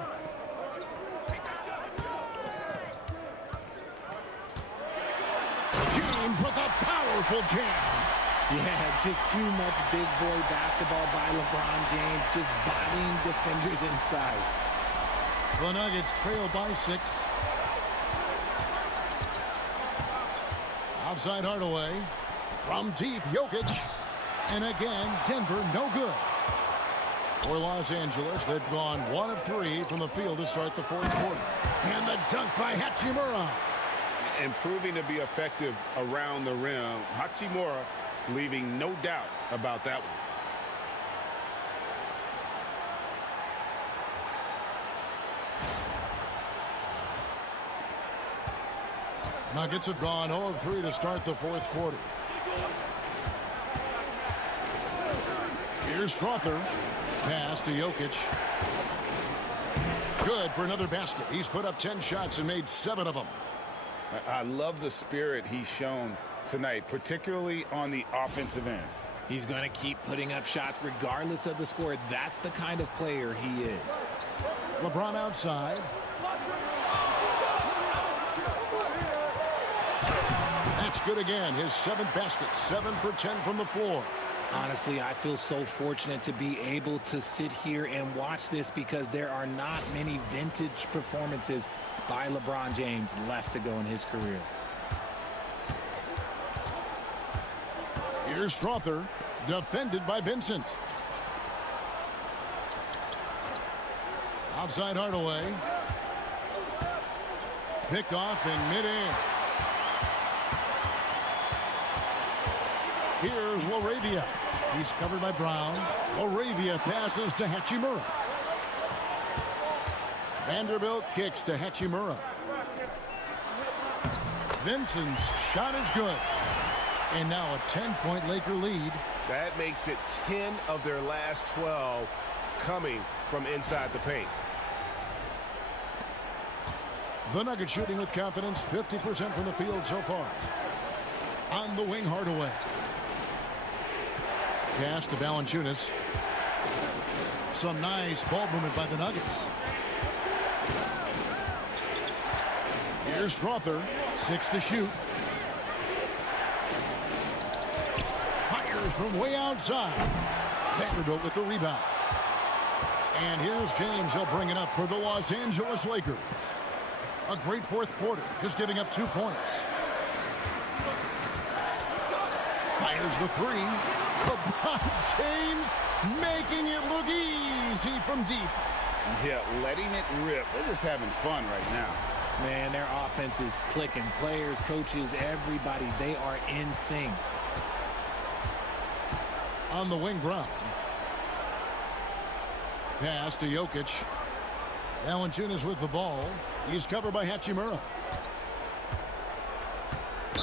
James with a powerful jam. Yeah, just too much big boy basketball by LeBron James, just bodying defenders inside. The Nuggets trail by 6. Outside Hardaway. From deep, Jokic. And again, Denver no good. For Los Angeles, they've gone 1 of 3 from the field to start the fourth quarter. And the dunk by Hachimura. And proving to be effective around the rim. Hachimura leaving no doubt about that one. Nuggets have gone 0 of 3 to start the fourth quarter. Here's Strother. Pass to Jokic. Good for another basket. He's put up 10 shots and made 7 of them. I love the spirit he's shown tonight, particularly on the offensive end. He's going to keep putting up shots regardless of the score. That's the kind of player he is. LeBron outside. That's good again. His 7th basket. 7 for 10 from the floor. Honestly, I feel so fortunate to be able to sit here and watch this because there are not many vintage performances by LeBron James left to go in his career. Here's Strother, defended by Vincent. Outside Hardaway. Picked off in midair. Here's Laravia. He's covered by Brown. Laravia passes to Hachimura. Vanderbilt kicks to Hachimura. Vincent's shot is good. And now a 10-point Laker lead. That makes it 10 of their last 12 coming from inside the paint. The Nuggets shooting with confidence, 50% from the field so far. On the wing, Hardaway. Pass to Valanciunas. Some nice ball movement by the Nuggets. Here's Strother. 6 to shoot. Fires from way outside. Vanderbilt with the rebound. And here's James. He'll bring it up for the Los Angeles Lakers. A great fourth quarter, just giving up 2 points. Fires the 3. LeBron James making it look easy from deep. Yeah, letting it rip. They're just having fun right now. Man, their offense is clicking. Players, coaches, everybody, they are in sync. On the wing, Brown. Pass to Jokic. Valanciunas with the ball. He's covered by Hachimura.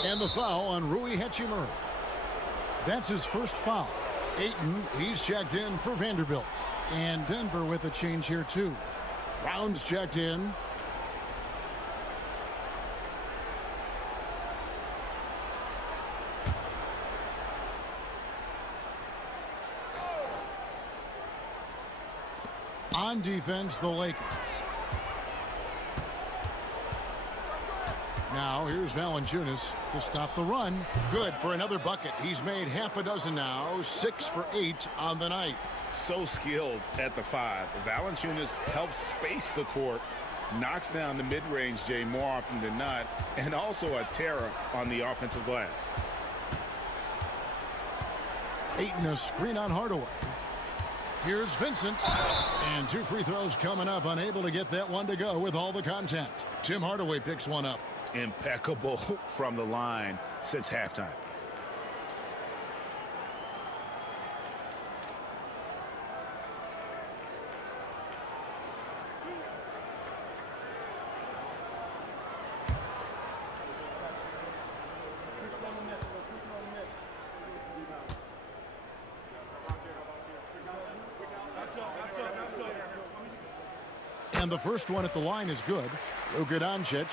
And the foul on Rui Hachimura. That's his first foul. Ayton, he's checked in for Vanderbilt. And Denver with a change here, too. Brown's checked in. On defense, the Lakers. Now, here's Valanciunas to stop the run. Good for another bucket. He's made half a dozen now. 6 for 8 on the night. So skilled at the 5. Valanciunas helps space the court, knocks down the mid-range Jay more often than not, and also a terror on the offensive glass. Ayton a screen on Hardaway. Here's Vincent. And 2 free throws coming up. Unable to get that one to go with all the contact. Tim Hardaway picks one up. Impeccable from the line since halftime. And the first one at the line is good. Luka Doncic,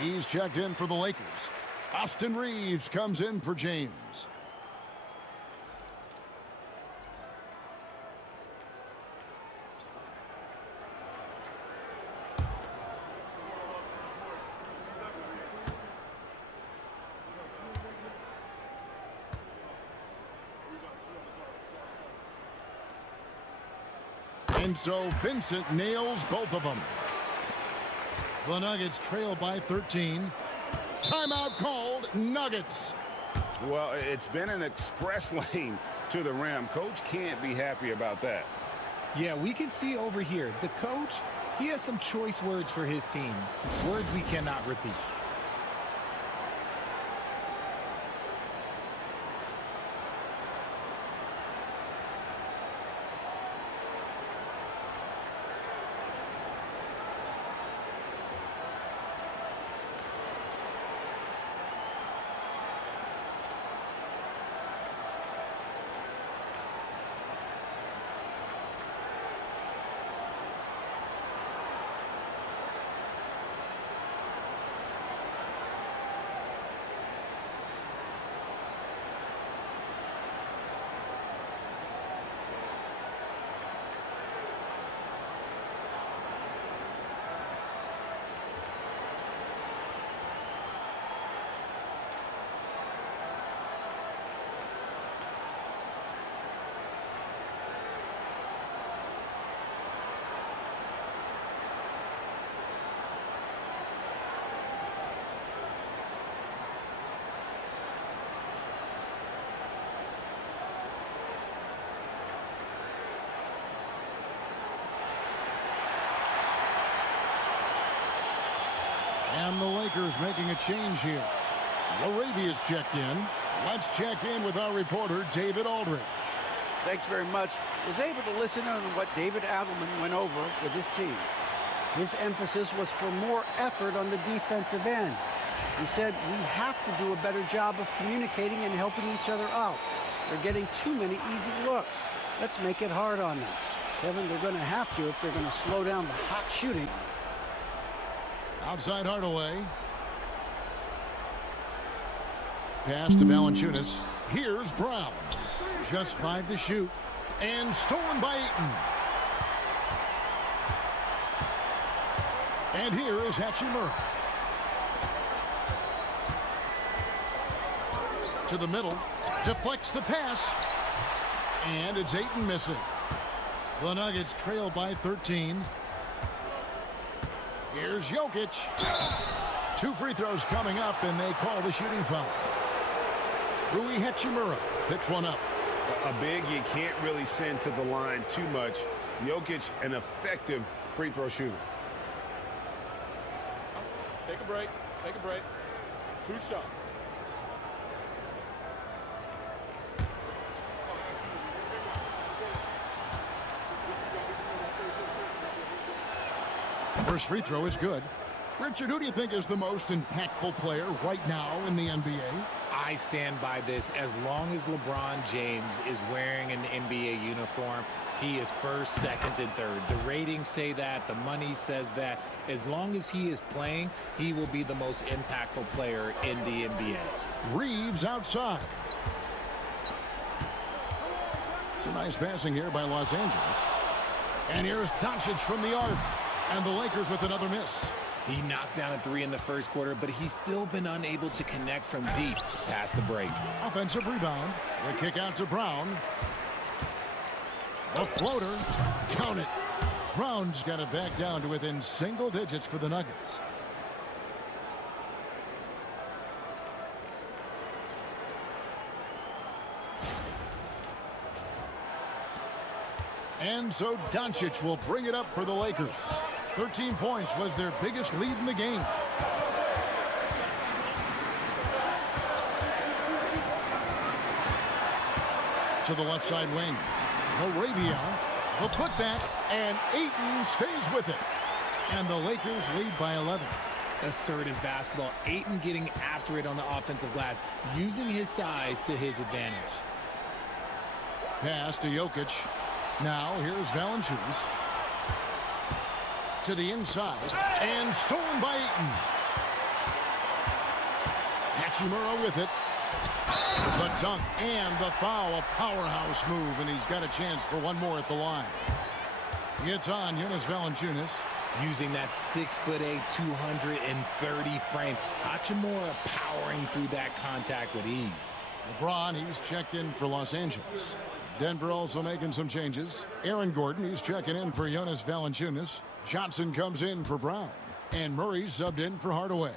he's checked in for the Lakers. Austin Reeves comes in for James. And so Vincent nails both of them. The Nuggets trail by 13. Timeout called, Nuggets. Well, it's been an express lane to the rim. Coach can't be happy about that. Yeah, we can see over here, the coach, he has some choice words for his team. Words we cannot repeat. And the Lakers making a change here. Laravia's checked in. Let's check in with our reporter, David Aldridge. Thanks very much. Was able to listen on what David Adelman went over with his team. His emphasis was for more effort on the defensive end. He said we have to do a better job of communicating and helping each other out. They're getting too many easy looks. Let's make it hard on them. Kevin, they're going to have to if they're going to slow down the hot shooting. Outside Hardaway. Pass to Valanciunas. Here's Brown. Just 5 to shoot. And stolen by Ayton. And here is Hachimura. To the middle. Deflects the pass. And it's Ayton missing. The Nuggets trail by 13. Here's Jokic. 2 free throws coming up, and they call the shooting foul. Rui Hachimura picks one up. A big you can't really send to the line too much. Jokic, an effective free throw shooter. Take a break. Take a break. 2 shots. First free throw is good. Richard, who do you think is the most impactful player right now in the NBA? I stand by this. As long as LeBron James is wearing an NBA uniform, he is first, second, and third. The ratings say that. The money says that. As long as he is playing, he will be the most impactful player in the NBA. Reeves outside. Some nice passing here by Los Angeles. And here's Doncic from the arc. And the Lakers with another miss. He knocked down a 3 in the first quarter, but he's still been unable to connect from deep past the break. Offensive rebound. The kick out to Brown. A floater. Count it. Brown's got it back down to within single digits for the Nuggets. And so Doncic will bring it up for the Lakers. 13 points was their biggest lead in the game. To the left side wing. Laravia, the putback, and Ayton stays with it. And the Lakers lead by 11. Assertive basketball. Ayton getting after it on the offensive glass, using his size to his advantage. Pass to Jokic. Now here's Valanciunas. To the inside, and stolen by Ayton. Hachimura with it. The dunk and the foul, a powerhouse move, and he's got a chance for one more at the line. It's on Jonas Valanciunas. Using that 6'8", 230 frame. Hachimura powering through that contact with ease. LeBron, he's checked in for Los Angeles. Denver also making some changes. Aaron Gordon, he's checking in for Jonas Valanciunas. Johnson comes in for Brown. And Murray subbed in for Hardaway.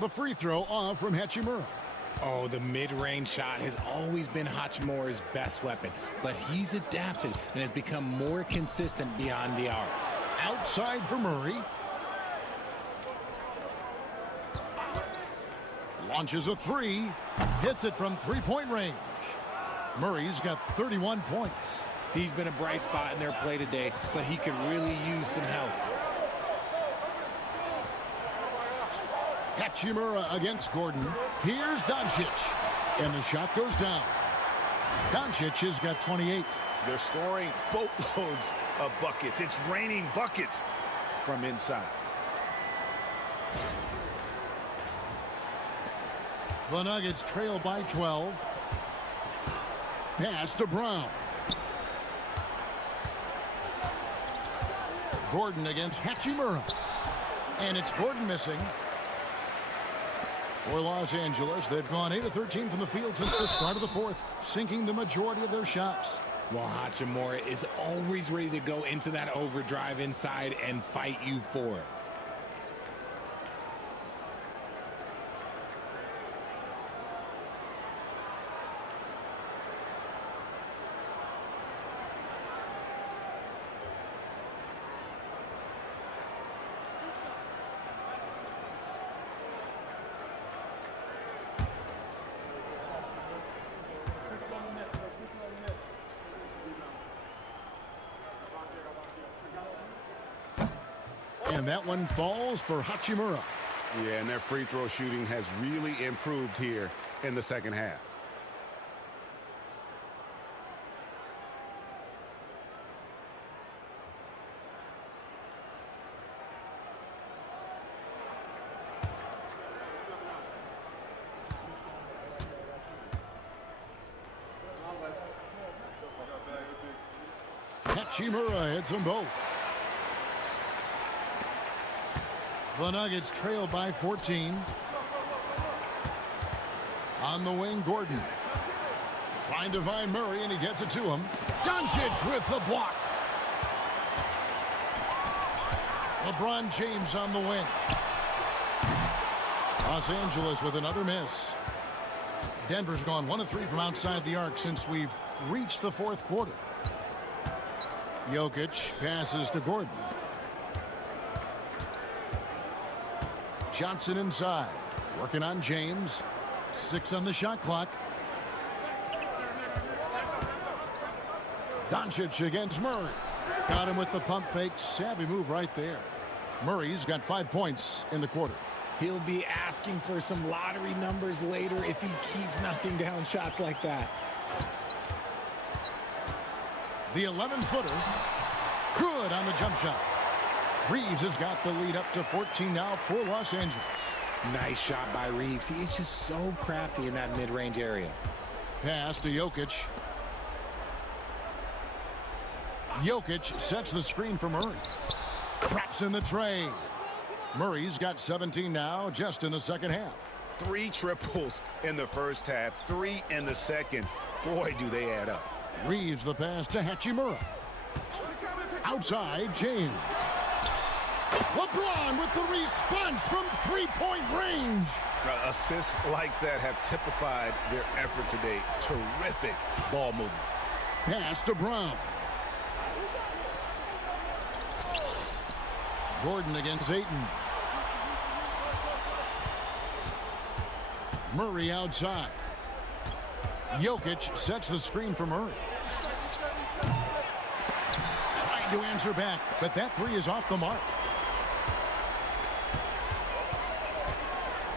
The free throw off from Hachimura. Oh, the mid-range shot has always been Hachimura's best weapon, but he's adapted and has become more consistent beyond the arc. Outside for Murray. Launches a three. Hits it from three-point range. Murray's got 31 points. He's been a bright spot in their play today, but he could really use some help. Hachimura against Gordon. Here's Doncic. And the shot goes down. Doncic has got 28. They're scoring boatloads of buckets. It's raining buckets from inside. The Nuggets trail by 12. Pass to Brown. Gordon against Hachimura. And it's Gordon missing. For Los Angeles, they've gone 8 of 13 from the field since the start of the fourth, sinking the majority of their shots. Well, Hachimura is always ready to go into that overdrive inside and fight you for it. And that one falls for Hachimura. Yeah, and their free throw shooting has really improved here in the second half. Hachimura hits them both. The Nuggets trail by 14. On the wing, Gordon. Trying to find Murray, and he gets it to him. Doncic with the block. LeBron James on the wing. Los Angeles with another miss. Denver's gone 1 of 3 from outside the arc since we've reached the fourth quarter. Jokic passes to Gordon. Johnson inside, working on James. 6 on the shot clock. Doncic against Murray. Got him with the pump fake. Savvy move right there. Murray's got 5 points in the quarter. He'll be asking for some lottery numbers later if he keeps knocking down shots like that. The 11-footer. Good on the jump shot. Reeves has got the lead up to 14 now for Los Angeles. Nice shot by Reeves. He is just so crafty in that mid-range area. Pass to Jokic. Jokic sets the screen for Murray. Traps in the tray. Murray's got 17 now just in the second half. 3 triples in the first half, 3 in the second. Boy, do they add up. Reeves the pass to Hachimura. Outside, James. LeBron with the response from three-point range. Assists like that have typified their effort today. Terrific ball movement. Pass to Brown. Gordon against Ayton. Murray outside. Jokic sets the screen for Murray. Trying to answer back, but that three is off the mark.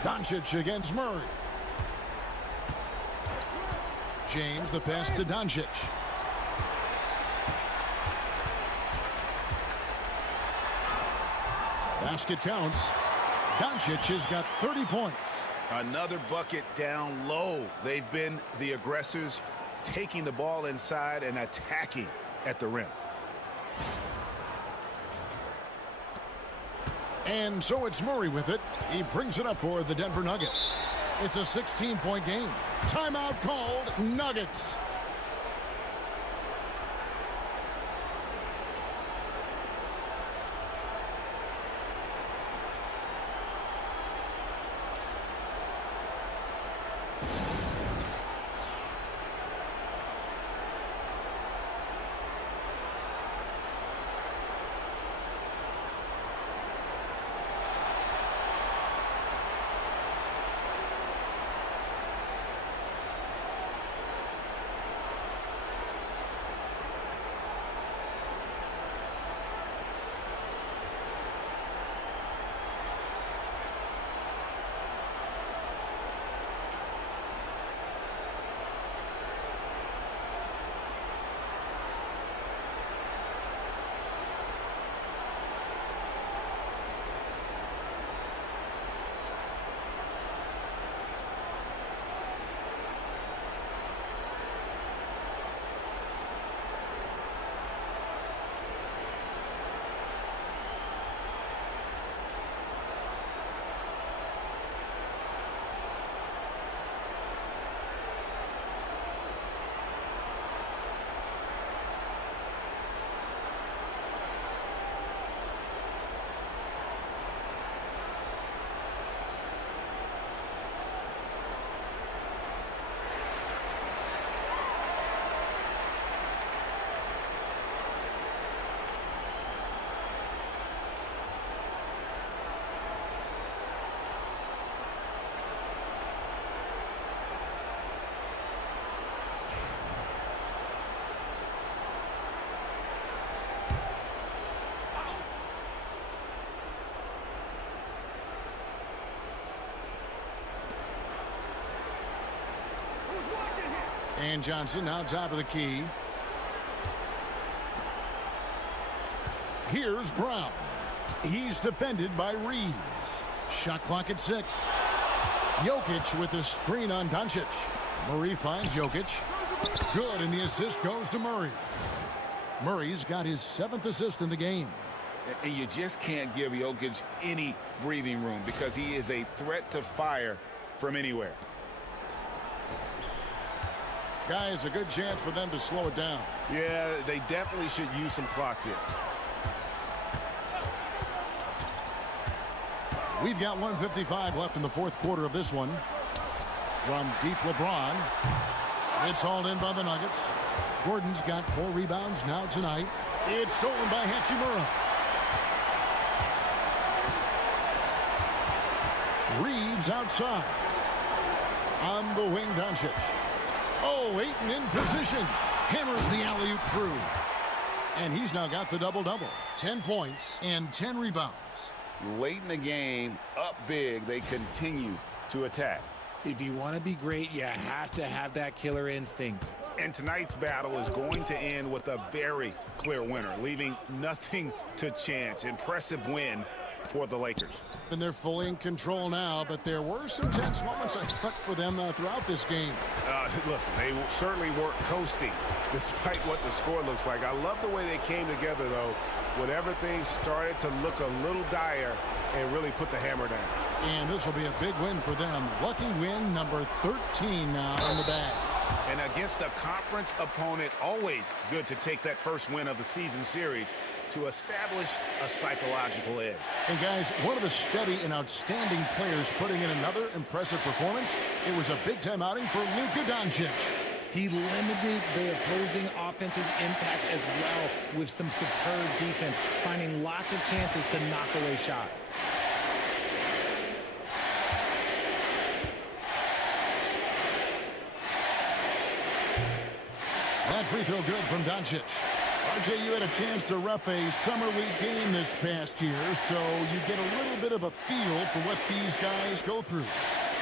Doncic against Murray. James the pass to Doncic. Basket counts. Doncic has got 30 points. Another bucket down low. They've been the aggressors, taking the ball inside and attacking at the rim. And so it's Murray with it. He brings it up for the Denver Nuggets. It's a 16-point game. Timeout called, Nuggets. And Johnson now top of the key. Here's Brown. He's defended by Reeves. Shot clock at 6. Jokic with the screen on Doncic. Murray finds Jokic. Good, and the assist goes to Murray. Murray's got his 7th assist in the game. And you just can't give Jokic any breathing room because he is a threat to fire from anywhere. Guys, a good chance for them to slow it down. Yeah, they definitely should use some clock here. We've got 1:55 left in the 4th quarter of this one. From deep Lebron. It's hauled in by the Nuggets. Gordon's got 4 rebounds now tonight. It's stolen by Hachimura. Reeves outside. On the wing, Doncic. Oh, Ayton in position. Hammers the alley-oop through. And he's now got the double-double. 10 points and 10 rebounds. Late in the game, up big, they continue to attack. If you want to be great, you have to have that killer instinct. And tonight's battle is going to end with a very clear winner, leaving nothing to chance. Impressive win for the Lakers. And they're fully in control now, but there were some tense moments, I thought, for them throughout this game. Listen, they certainly weren't coasting, despite what the score looks like. I love the way they came together, though, when everything started to look a little dire and really put the hammer down. And this will be a big win for them. Lucky win number 13 now in the bag. And against a conference opponent, always good to take that first win of the season series to establish a psychological edge. And guys, one of the steady and outstanding players putting in another impressive performance. It was a big-time outing for Luka Doncic. He limited the opposing offense's impact as well with some superb defense, finding lots of chances to knock away shots. That free throw good from Doncic. RJ, you had a chance to ref a summer league game this past year, so you get a little bit of a feel for what these guys go through.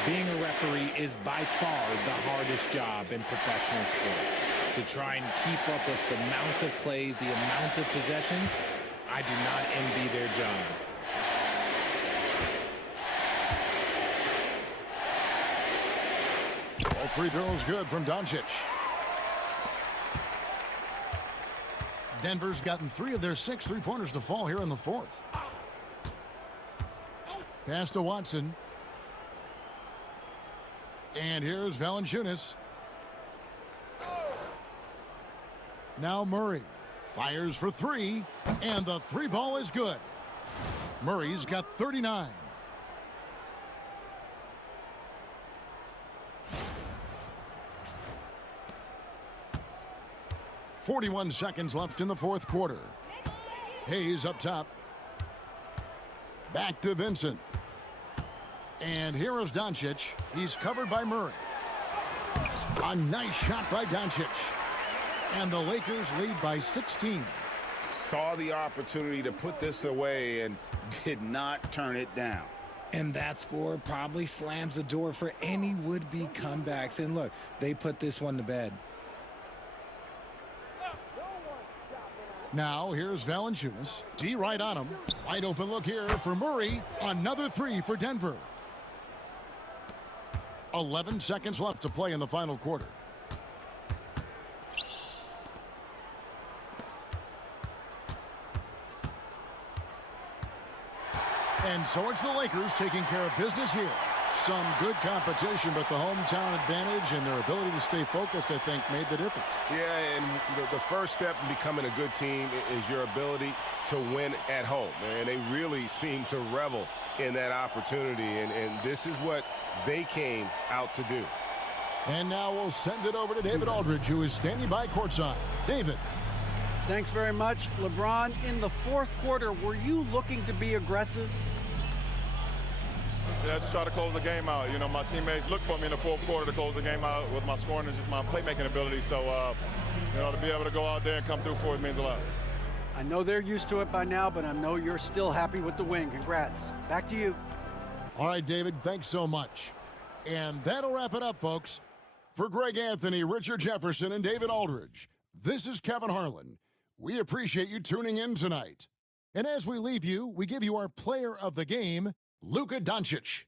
Being a referee is by far the hardest job in professional sports. To try and keep up with the amount of plays, the amount of possessions, I do not envy their job. All free throws good from Doncic. Denver's gotten 3 of their 6 three-pointers to fall here in the 4th. Pass to Watson. And here's Valanciunas. Now Murray fires for three, and the three ball is good. Murray's got 39. .41 seconds left in the fourth quarter. Hayes up top. Back to Vincent. And here is Doncic. He's covered by Murray. A nice shot by Doncic. And the Lakers lead by 16. Saw the opportunity to put this away and did not turn it down. And that score probably slams the door for any would-be comebacks. And look, they put this one to bed. Now here's Valanciunas. D right on him. Wide open look here for Murray. Another three for Denver. 11 seconds left to play in the final quarter. And so it's the Lakers taking care of business here. Some good competition, but the hometown advantage and their ability to stay focused, I think, made the difference. Yeah, and the first step in becoming a good team is your ability to win at home. And they really seem to revel in that opportunity, and this is what they came out to do. And now we'll send it over to David Aldridge, who is standing by courtside. David. Thanks very much. LeBron, in the fourth quarter, were you looking to be aggressive? Yeah, just try to close the game out. You know, my teammates looked for me in the fourth quarter to close the game out with my scoring and just my playmaking ability. So, you know, to be able to go out there and come through for it means a lot. I know they're used to it by now, but I know you're still happy with the win. Congrats. Back to you. All right, David, thanks so much. And that'll wrap it up, folks. For Greg Anthony, Richard Jefferson, and David Aldridge, this is Kevin Harlan. We appreciate you tuning in tonight. And as we leave you, we give you our player of the game, Luka Doncic.